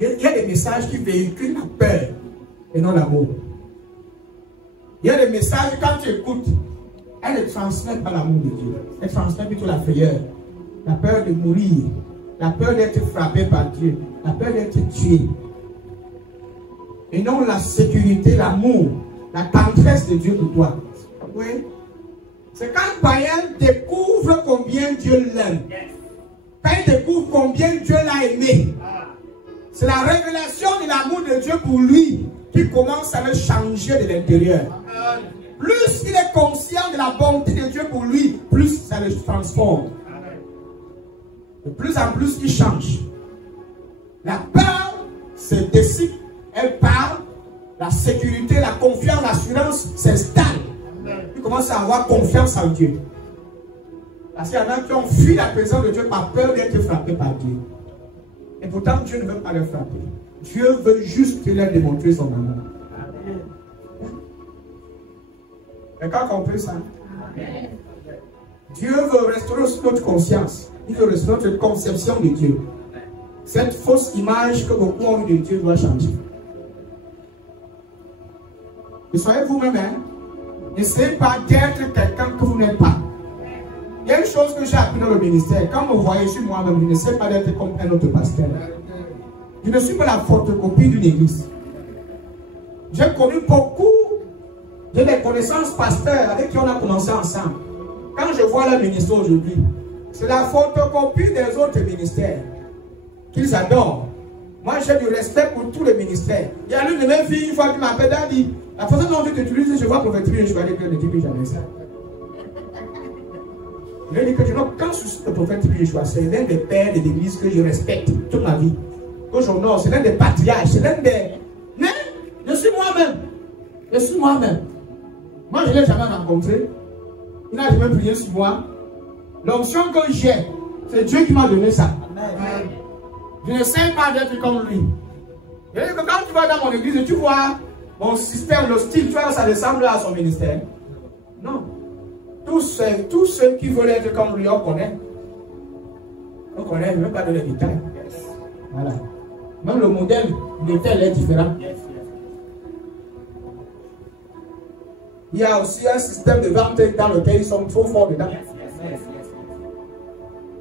Il y a des messages qui véhiculent la peur et non l'amour. Il y a des messages, quand tu écoutes, elles ne transmettent pas l'amour de Dieu. Elles transmettent plutôt la frayeur, la peur de mourir, la peur d'être frappé par Dieu, la peur d'être tué. Et non la sécurité, l'amour, la tendresse de Dieu pour toi. Oui. C'est quand le païen découvre combien Dieu l'aime. Quand il découvre combien Dieu l'a aimé. C'est la révélation de l'amour de Dieu pour lui qui commence à le changer de l'intérieur. Plus il est conscient de la bonté de Dieu pour lui, plus ça le transforme. De plus en plus, il change. La peur se dissipe, elle part. La sécurité, la confiance, l'assurance s'installe. Il commence à avoir confiance en Dieu. Parce qu'il y en a qui ont fui la présence de Dieu par peur d'être frappés par Dieu. Et pourtant, Dieu ne veut pas les frapper. Dieu veut juste leur démontrer son amour. Quelqu'un a compris ça? Amen. Dieu veut restaurer aussi notre conscience. Il veut restaurer notre conception de Dieu. Cette fausse image que beaucoup ont eu de Dieu doit changer. Et soyez vous-même, hein? N'essayez pas d'être quelqu'un que vous n'êtes pas. Il y a une chose que j'ai appris dans le ministère. Quand vous voyez sur moi-même, je n'essaie pas d'être comme un autre pasteur. Je ne suis pas la photocopie d'une église. J'ai connu beaucoup de mes connaissances pasteurs avec qui on a commencé ensemble. Quand je vois leur ministère aujourd'hui, c'est la photocopie des autres ministères qu'ils adorent. Moi, j'ai du respect pour tous les ministères. Il y a l'une de mes filles, une fois qui m'appelle, elle dit, la façon dont tu t'utilises, je vois prophétique, je vais dire que ne dis plus jamais ça. Je lui ai dit que quand je suis le prophète Yeshua, c'est l'un des pères de l'église que je respecte toute ma vie. Que j'honore, c'est l'un des patriarches, c'est l'un des... Mais je suis moi-même. Je suis moi-même. Moi, je ne l'ai jamais rencontré. Il n'a jamais prié sur moi. L'onction que j'ai, c'est Dieu qui m'a donné ça. Amen. Je ne sais pas d'être comme lui. Je veux dire que quand tu vas dans mon église et tu vois mon système, le style, tu vois, ça ressemble à son ministère. Non. Tous ceux qui veulent être comme lui, on connaît. On connaît, même pas de les détails. Voilà. Même le modèle détail est différent. Il y a aussi un système de vente dans lequel ils sont trop forts dedans.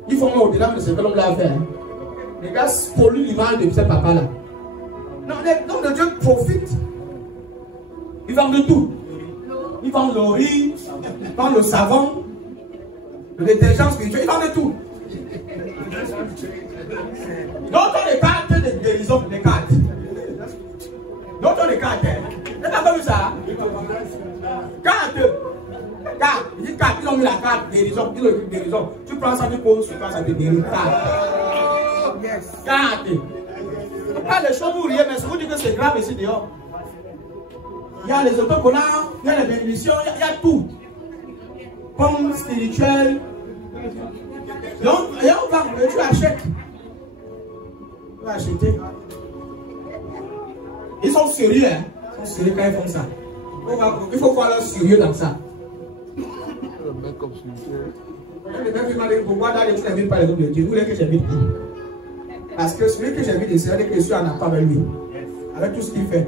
Il faut mettre au-delà de ce que l'homme l'a fait. Hein. Les gars polluent l'image de ce papa-là. Non, l'homme de Dieu profite. Ils vendent de tout. Ils vendent le riz, ils vendent le savon, le détergent spirituel, ils vendent de tout. D'autres ont des cartes de guérison, des cartes. D'autres ont des cartes. Vous n'avez pas vu ça? Carte. Carte. Il dit carte, ils ont mis la carte guérison, ils ont écrit guérison. Tu prends ça, tu poses sur toi, ça te guérit. Carte. Carte. Pas les choses vous riez, mais si vous dites que c'est grave ici dehors. Il y a les autocollants, il y a les bénédictions, il y a tout. Pomme spirituelle. Donc, il y a un banque, tu achètes. Tu vas acheter. Ils sont sérieux, hein. Ils sont sérieux quand ils font ça. Il faut voir leur sérieux dans ça. Le mec comme spirituel. Le mec m'a dit, pourquoi d'aller, tu n'invites pas les hommes de Dieu? Vous voulez que j'invite qui? Parce que celui que j'invite, c'est que je suis en accord avec lui. Avec tout ce qu'il fait.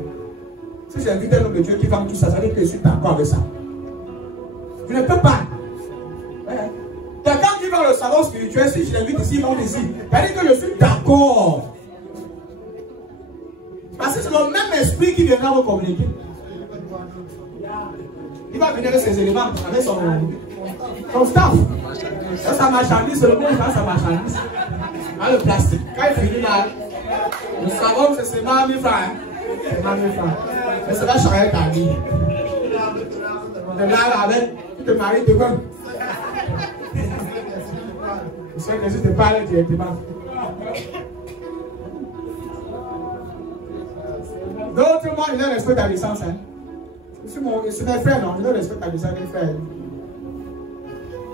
Si j'invite un homme de Dieu qui vend tout ça, ça veut dire que je suis d'accord avec ça. Je ne peux pas. Quelqu'un qui vend le savon spirituel, si je l'invite ici, il monte ici. Ça veut dire que je suis d'accord. Parce que c'est le même esprit qui viendra vous communiquer. Il va venir avec ses éléments, avec son staff. Dans sa marchandise, c'est le monde qui fait sa marchandise. Dans le plastique. Quand il finit là, le savon, c'est seulement 1000 francs. C'est seulement 1000 francs. Mais ça va changer ta vie. Là, avec, tu te maries demain. Je sais que je te parle directement. D'autres mois, ils ne respectent ta licence. Hein. C'est mes frères, non, ils ne respectent ta licence, mes frères.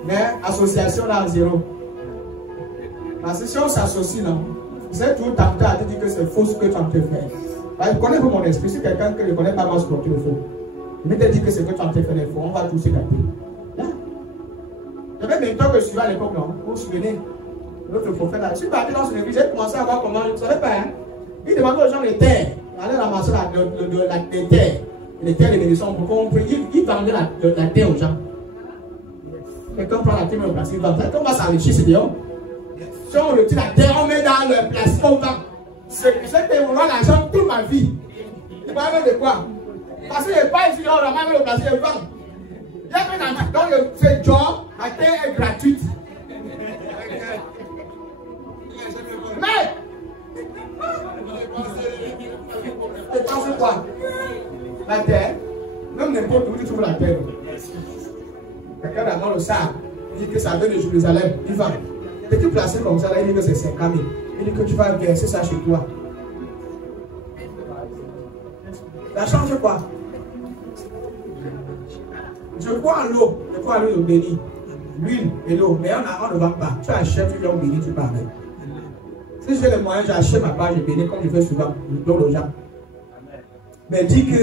Mais association là, zéro. Parce que si on s'associe, non, c'est toujours tenté à te dire que c'est faux ce que tu es en train de faire. Je connais pas mon esprit. Si quelqu'un que je ne connais pas, moi, je crois que c'est faux. Je vais te dire que ce que tu es en train de faire est faux. On va tous se capter. Il y avait même temps que je suivais à l'époque, non? Vous vous souvenez? L'autre prophète là. Je suis parti dans son église, j'ai commencé à voir comment. Je ne savais pas, hein? Il demandait aux gens les terres. Allez ramasser les terres. Les terres de bénédiction pour qu'on prie. Il vendait la terre aux gens. Quelqu'un prend la terre, mais on place. Il va. On va s'enrichir, c'est dehors. Si on retire la terre, on met dans le placement, on va. C'est que on va l'argent toute ma vie. Je ne sais pas de quoi. Parce que je n'ai pas ici, on va même le placer, je vends. Il y a plein d'enfants. Donc, ce job, la terre est gratuite. Mais, tu penses quoi? La terre, même n'importe où tu trouves la terre. Quelqu'un d'abord le sable, il dit que ça vient de Jérusalem, il va. Et tu places comme ça, là, il dit que c'est 50 000. Il dit que tu vas verser ça chez toi. Ça change quoi? Je crois en l'eau, je crois en l'eau bénie. L'huile et l'eau, mais on ne vend pas. Tu achètes, tu l'eau bénie, tu parles. Si j'ai les moyens, j'achète ma part, je bénis comme je fais souvent. Je donne aux gens. Mais dis que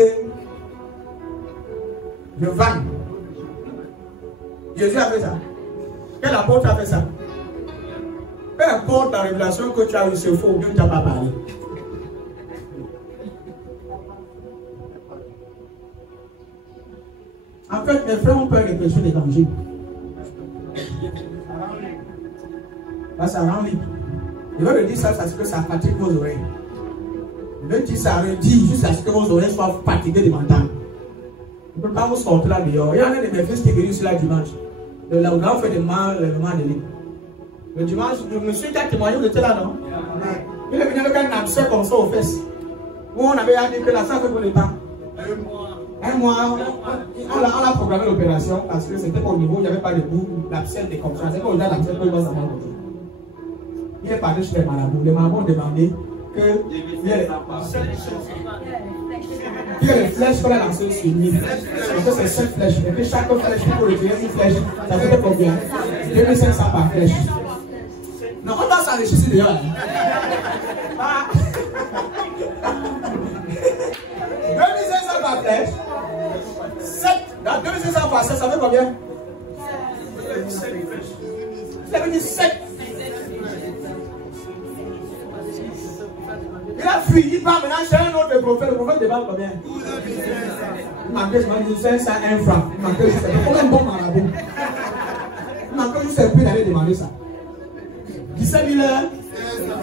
je vends. Jésus a fait ça. Quel apôtre a fait ça? Peu importe la révélation que tu as eu, c'est faux, Dieu ne t'a pas parlé. En fait, mes frères ont peur des péchés des dangers. Là, ça rend libre. Je veux le dire ça parce que ça fatigue vos oreilles. Je veux dire ça redit jusqu'à ce que vos oreilles soient fatiguées de m'entendre. Je ne peux pas vous sortir là dehors. Il y en a des fils qui viennent ici là dimanche. Là où on fait des mal, le mal de l'île. Le dimanche, le monsieur qui a témoigné, vous étiez là, non? Il est venu avec un abcès comme ça aux fesses. Où on avait dit que la sang fait pour les temps. Un mois, on a programmé l'opération parce que c'était au niveau, il n'y avait pas de boue, l'abcès était comme ça. C'est qu'on a l'abcès pour le temps. Il est parti chez les marabouts. Les marabouts ont demandé qu'il y ait les flèches qu'on a lancées sur lui. Donc c'est 7 flèches. Et puis chaque flèche, il faut retirer une flèche. Ça fait combien? 2500 par flèche. Non, on va s'enrichir ici dehors. 2500 par flèche. 7. Dans 2500 par 7, ça fait combien? Ça veut dire 7. Il a fui, il part maintenant chez un autre prophète. Le prophète demande combien? Il manquait, je m'en dis 501 francs. Il manquait, c'est comme un bon marabout. Il manquait juste un peu d'aller demander ça. 17 000 heures.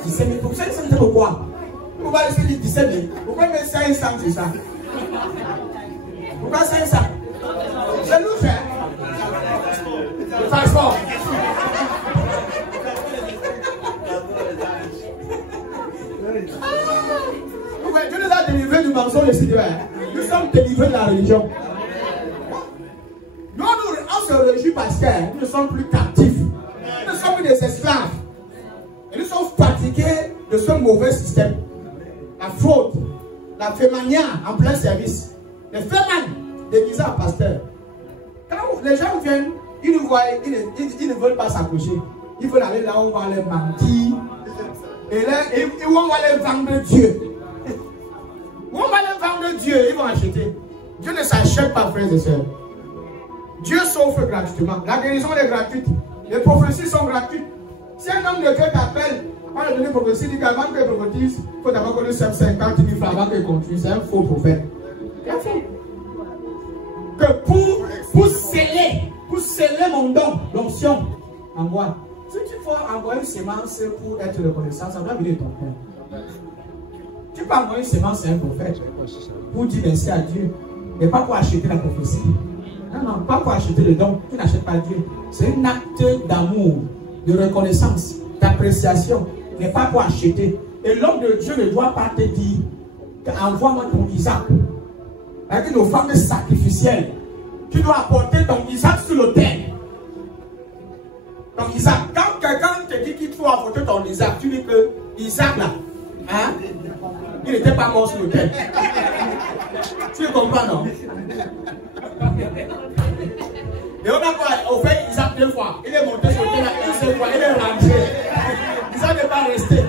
17 000. Pourquoi c'est pourquoi? Pourquoi est-ce qu'il dit 17 000? Pourquoi il met 500 c'est ça? Pourquoi 500? C'est nous faire. Le transport. Dieu nous a délivrés du mensonge ici. Nous sommes délivrés de la religion. Nous, on se réjouit parce que nous ne sommes plus captifs. Nous ne sommes plus des esclaves. Et nous sommes fatigués de ce mauvais système. La fraude, la fémania en plein service. Les fémans déguisés en pasteur. Quand les gens viennent, ils nous voient, ils ne veulent pas s'approcher. Ils veulent aller là où on va les mentir. Et là, où on va les vendre Dieu. Où on va les vendre Dieu, ils vont acheter. Dieu ne s'achète pas, frères et sœurs. Dieu s'offre gratuitement. La guérison est gratuite. Les prophéties sont gratuites. Si un homme de Dieu t'appelle, on va lui donner une prophétie, il dit qu'avant qu'il prophétise, il faut d'abord qu'on lui serve 50 000 francs avant qu'il continue. C'est un faux prophète. C'est un faux. Que pour sceller mon don, l'onction, envoie. Si tu faut envoyer une semence pour être reconnaissant, ça doit venir de ton père. Tu peux envoyer une semence à un prophète pour dire merci à Dieu, mais pas pour acheter la prophétie. Non, pas pour acheter le don. Tu n'achètes pas Dieu. C'est un acte d'amour, de reconnaissance, d'appréciation, mais pas pour acheter. Et l'homme de Dieu ne doit pas te dire envoie-moi ton Isaac. Avec nos femmes sacrificielles, tu dois apporter ton Isaac sur l'autel. Ton Isaac. Quand quelqu'un te dit qu'il faut apporter ton Isaac, tu dis que Isaac là, hein, il n'était pas mort sur l'autel. Tu comprends, non? Et on a fait Isaac 2 fois. Il est monté sur l'autel une seule fois, il est rentré. Isaac n'est pas resté.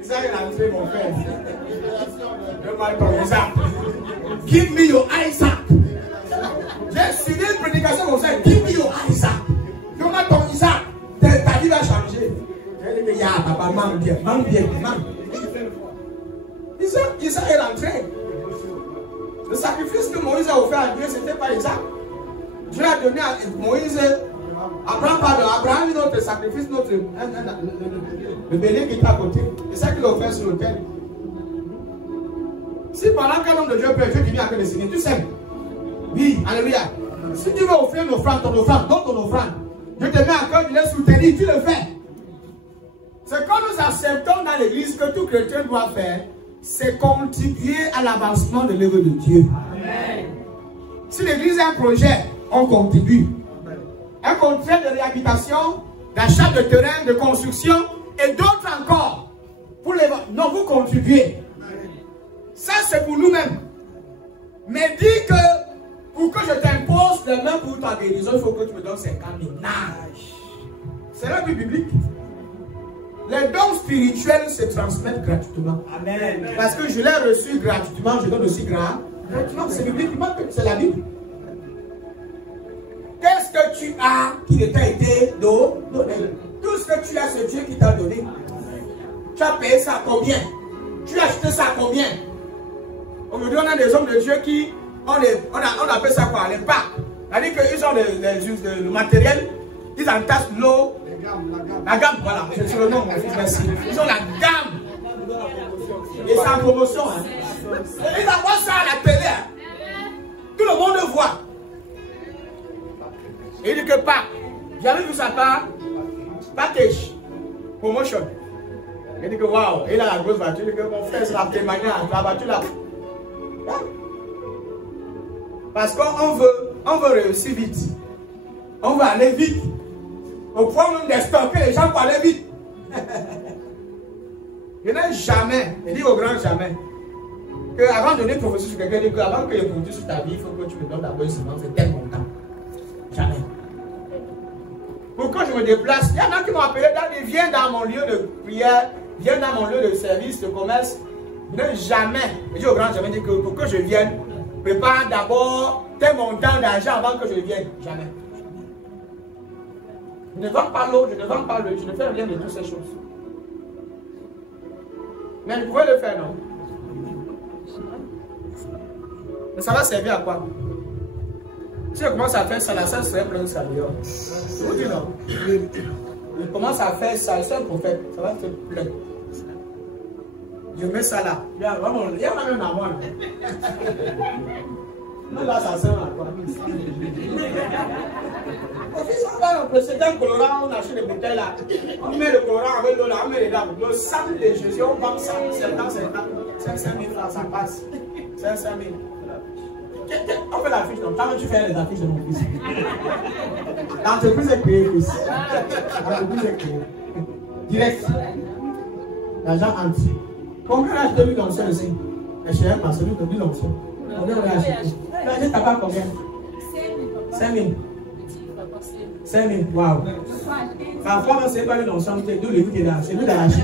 Isaac est rentré, mon frère. Donne-moi ton Isaac. Give me your Isaac. J'ai suivi une prédication comme ça. Give me your Isaac. Donne-moi ton Isaac. Ta vie va changer. J'ai dit que ya, papa, manque bien. Isaac est rentré. Le sacrifice que Moïse a offert à Dieu, ce n'était pas Isaac. Dieu a donné à Moïse, Abraham, notre sacrifice, le bélier qui est à côté. C'est ça qu'il a offert sur l'autel. Si pendant qu'un homme de Dieu prie, Dieu qui vient à le signer, tu sais. Oui, alléluia. Si tu veux offrir une offrande, ton offrande, donne ton offrande. Dieu te met à cœur de les soutenir, tu le fais. C'est quand nous acceptons dans l'église que tout chrétien doit faire, c'est contribuer à l'avancement de l'œuvre de Dieu. Amen. Si l'église a un projet, on contribue. Un contrat de réhabilitation, d'achat de terrain, de construction et d'autres encore. Non, vous contribuez. Ça, c'est pour nous-mêmes. Mais dis que pour que je t'impose les mains pour ta guérison, il faut que tu me donnes 50 000. C'est la vie biblique. Les dons spirituels se transmettent gratuitement. Amen. Parce que je l'ai reçu gratuitement, je donne aussi gratuitement. C'est biblique, c'est la Bible. Qu'est-ce que tu as qui t'a été donné? Tout ce que tu as, c'est Dieu qui t'a donné. Tu as payé ça à combien? Tu as acheté ça à combien? Aujourd'hui, on a des hommes de Dieu qui, on appelle ça quoi? Les packs. C'est-à-dire qu'ils ont le matériel, ils entassent l'eau. La gamme, voilà, c'est le nom, merci. Ils ont la gamme. Et c'est en promotion. Hein. Et ils envoient ça à la télé. Hein. Tout le monde le voit. Et il dit que pas. J'avais vu ça par package, promotion. Il dit que waouh, il a la grosse voiture. Il dit que mon frère, c'est la témoignage, la voiture là. Parce qu'on veut réussir vite. On veut aller vite. Au point même d'extorquer les gens pour aller vite. Je n'ai jamais, je dis au grand jamais, qu'avant de donner une prophétie sur quelqu'un, il dit qu'avant que je produise sur ta vie, il faut que tu me donnes d'abord une semence de tel montant. Jamais. Pourquoi je me déplace? Il y en a qui m'ont appelé, viens dans mon lieu de prière, viens dans mon lieu de service, de commerce. Je n'ai jamais, je dis au grand jamais, dit que pour que je vienne, prépare d'abord tel montant d'argent avant que je vienne. Jamais. Je ne vends pas l'eau, je ne vends pas l'huile, je ne fais rien de toutes ces choses. Mais vous pouvez le faire, non? Mais ça va servir à quoi? Si je commence à faire ça, la salle serait pleine de dehors. Je vous dis non. Je commence à faire ça, c'est un prophète, ça va être plein. Je mets ça là. Il y a même un moi. Non, là, ça sert à quoi? C'est un colorant, on achète des bouteilles là. On met le colorant avec l'eau là, on met les dames. Le sang de Jésus, on vend ça, 500 000 francs, ça passe. 500 000. On fait l'affiche, donc quand tu fais les affiches de mon fils. L'entreprise est créée, fils. L'entreprise est créée. Direct. L'argent entier. Combien on a acheté 1000 onceaux ici? Les chers, parce que nous, 1000 onceaux. Combien on a acheté? Tu as acheté tabac combien? 5 000. 5 000, waouh. Parfois, c'est pas une onceau, c'est d'où le but est là. C'est nous dans la chute.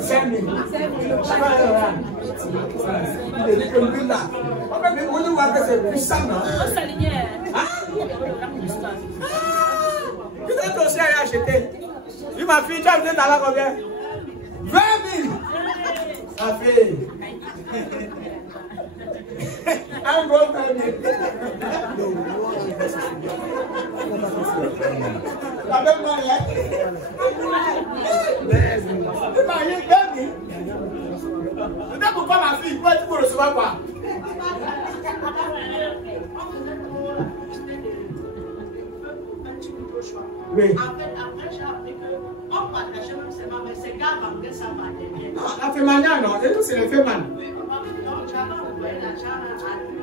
5 000. On voit que c'est puissant, non? Tu dois aussi aller acheter. Oui, ma fille, tu as acheté là combien? 20 000. Ça fait. Un gros 20 000. Avec moi, là. Tu m'as eu 20 000. C'est pourquoi ma fille, tu peux recevoir quoi? Oui. Après, j'ai appris qu'on partageait même seulement, mais ces gars vendaient ça par derrière. Non, la fémania, non, et nous, c'est le féman. Oui, donc j'avais envoyé l'argent à une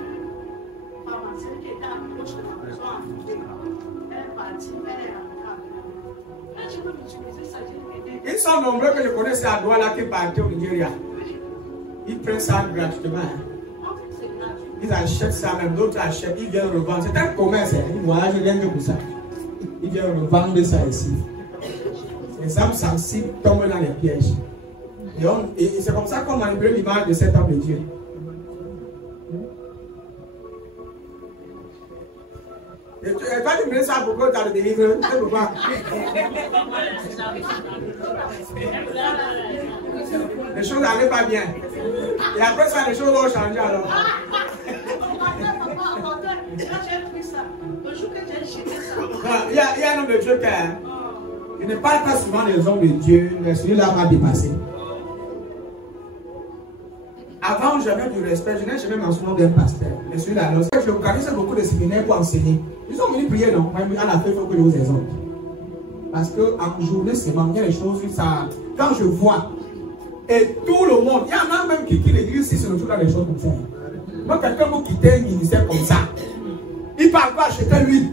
pharmacie qui était à proche de ma maison. Elle est partie, elle est rentrée. Là, je peux m'utiliser ça, j'ai Ils sont nombreux que je connais, c'est à Douala qui partent au Nigeria. Ils prennent ça gratuitement. Ils achètent ça, même d'autres achètent, ils viennent revendre. C'est un commerce, ils voyagent rien que pour ça. Ils viennent revendre ça ici. Les âmes sensibles tombent dans les pièges. Et c'est comme ça qu'on manipule l'image de cet homme de Dieu. Et toi, tu me dis ça pourquoi tu as le délivre? C'est pourquoi? Les choses n'allaient pas bien. Et après ça, les choses vont changer alors. Il y a un homme de Dieu qui ne parle pas souvent des hommes de Dieu, mais celui-là m'a dépassé. Avant, j'avais du respect, je n'ai jamais mentionné d'un pasteur. Mais celui-là, lorsque je organisais beaucoup de séminaires pour enseigner, ils ont venu prier, non? En effet, il faut que je vous exhorte. Parce qu'en journée, c'est il y a des choses, ça, quand je vois, et tout le monde, il y en a même qui quittent l'église si se retrouvent dans des choses comme ça. Moi, quelqu'un vous quitter un ministère comme ça, il ne parle pas acheter l'huile.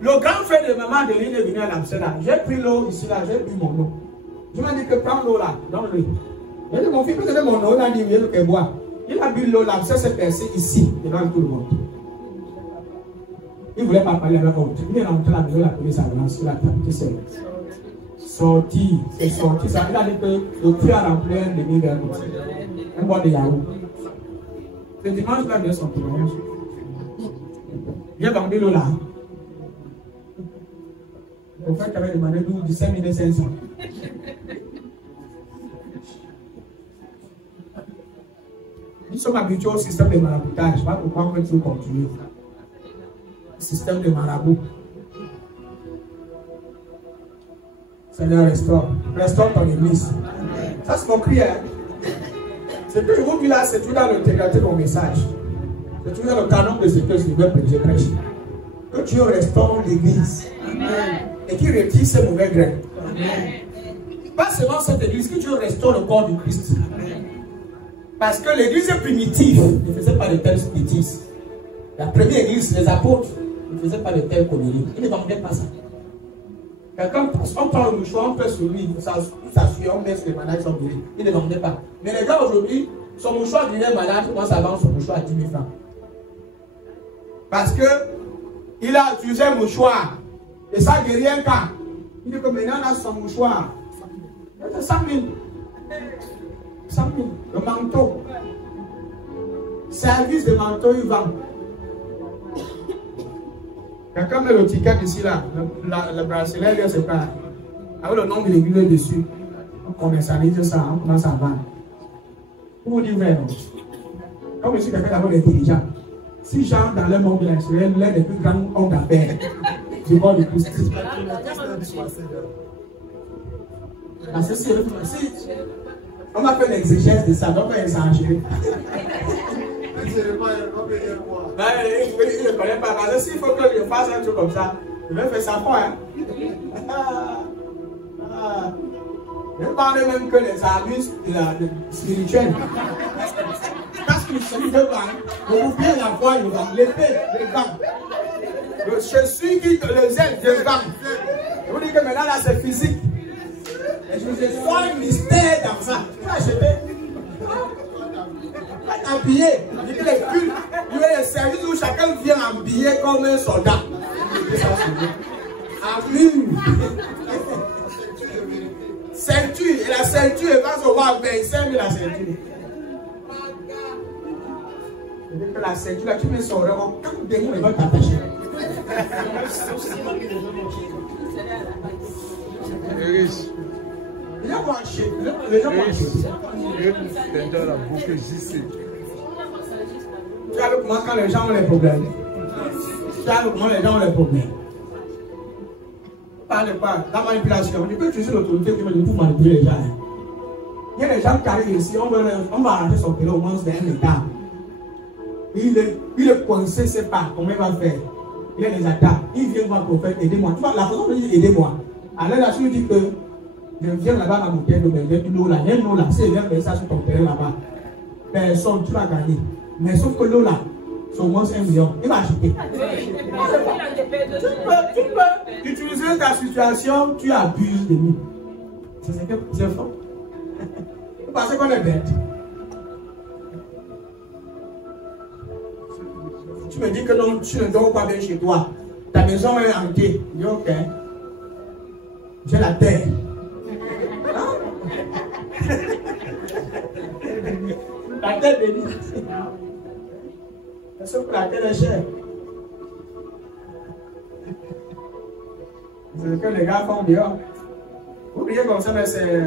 Le grand frère de maman de l'île est venu à l'Amsterdam. J'ai pris l'eau ici, là, j'ai bu mon eau. Je m'ai dit que prends l'eau là, donne-le. J'ai dit, mon fils, peut-être mon eau, il a dit, il veut qu'elle boit. Il a bu l'eau, l'abcès s'est percé ici, devant tout le monde. Il ne voulait pas parler avec l'autre. Il est rentré à la maison, la police a lancé la table, tu sais. Sorti, c'est sorti. Ça veut dire que le puits a rempli un demi-verre. Un bois de yaourt. Le dimanche, là, il son témoignage. J'ai vendu l'eau là. Le frère avait demandé 17 500. Nous sommes habitués au système de maraboutage. Je ne sais pas pourquoi on peut toujours continuer. Système de marabout. Seigneur, restaure. Restaure ton église. Ça, c'est mon prière. Ce que je vous dis là, c'est tout dans l'intégralité de mon message. C'est tout dans le canon de ce que je prêche. Que Dieu restaure l'église. Et qu'il retire ces mauvais grains. Pas seulement cette église, que Dieu restaure le corps du Christ. Parce que l'église primitive ne faisait pas de telles bêtises. La première église, les apôtres, ne faisaient pas de telles conneries. Ils ne vendaient pas ça. Quelqu'un, on prend le mouchoir, on pèse sur lui, ça suit, on baisse les malades, ils sont guéris. Ils ne vendaient pas. Mais les gars aujourd'hui, son mouchoir devient malade, comment ça vend son mouchoir à 10 000 francs? Parce que il a utilisé un mouchoir. Et ça guérit un cas. Il dit que maintenant on a son mouchoir. C'est 100 000. 100 000. Le manteau. Service de manteau, il vend. Quelqu'un met le ticket ici, là. Le bracelet, c'est pas. Avec le nom de l'église dessus. On commercialise ça, on commence à vendre. Pour vous dire vrai, comme je suis quelqu'un d'abord intelligent, si j'entre dans le monde de l'instrument, l'un des plus grands hommes d'affaires du monde de Christ. Parce que si on va faire l'exégèse de ça, donc on va exagérer. Il ne connaît pas. Parce que s'il faut que je fasse un truc comme ça, je vais faire ça quoi, hein? Je parle même que les abus spirituels. Parce que je suis devant, vous oubliez la voix, l'épée, les gants. Je suis qui le zèle de gants. Je vous dis que maintenant là c'est physique. Et je vous ai fait un mystère dans ça. Tu vas acheter. Habillé. Il y a des services où chacun vient habillé comme un soldat. Amen. Ceinture. Et la ceinture, elle va se voir 25 000 la ceinture. C'est-à-dire que la ceinture, là, tu mets son oreille, quand démon, il va t'attacher. Les gens vont acheter. Les gens vont acheter. Tu vois comment quand les gens ont les problèmes. Tu vois comment les gens ont les problèmes. Parlez pas, la manipulation. On dit que tu es l'autorité qui veut tout manipuler les gens. Il y a des gens qui arrivent ici, on va arranger son pélo au moins d'un état. Il est coincé, ne sait pas comment il va faire. Il y a des attaques. Il vient voir le prophète, aidez-moi. Tu vois, la façon dont il dit aidez-moi. Alors là, je lui dis que je viens là-bas à mon terrain, mais j'ai une eau là. Il y a une eau là. Si je viens faire ça sur ton terrain là-bas, personne, tu vas gagner. Mais sauf que l'eau là, c'est au moins 5 millions. Il va acheter. Tu peux utiliser ta situation, tu abuses de nous. C'est fort. Vous pensez qu'on est bête. Tu me dis que non, tu ne dors pas bien chez toi. Ta maison est hantée. Je dis ok. J'ai la terre. Hein? La terre bénie. Sauf que la terre est chère. C'est ce que les gars font dehors. Vous oubliez comme ça, mais c'est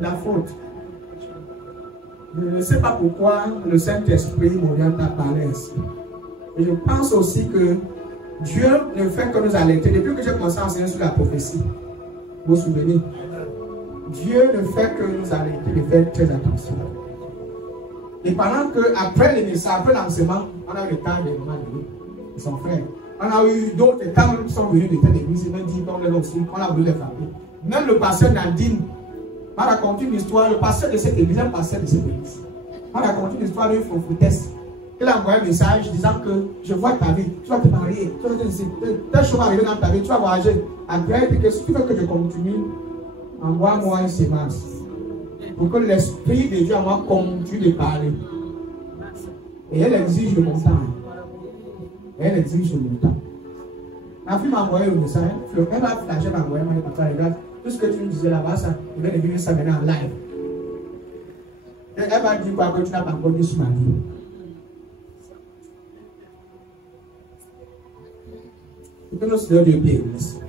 la faute. Je ne sais pas pourquoi le Saint-Esprit m'oriente à parler ainsi. Et je pense aussi que Dieu ne fait que nous alerter. Depuis que j'ai commencé à enseigner sur la prophétie, vous vous souvenez, Dieu ne fait que nous alerter de faire très attention. Et pendant que, après les messages, après l'enseignement, on a eu le temps de demander de son frère. On a eu d'autres temps qui sont venus de telle église, même dit qu'on les aussi, on a voulu les frapper. Même le pasteur Nadine m'a raconté une histoire, le pasteur de cette église, un pasteur de cette église, m'a raconté une histoire d'une prophétesse. Il a envoyé un message disant que je vois ta vie, tu vas te marier, tu vas te laisser, telle chose va arriver dans ta vie, tu vas voyager. Après, que si tu veux que je continue, envoie-moi une sémence. Pour que l'esprit de Dieu en moi continue de parler. Et elle exige le montant. Elle exige le montant. Ma fille m'a envoyé le message. Elle m'a flashé, m'a envoyé, m'a dit, regarde, tout ce que tu me disais là-bas, ça, je vais devenir ça maintenant en live. Et elle m'a dit quoi que tu n'as pas encore dit sur ma vie. Que nos Seigneur Dieu bénisse.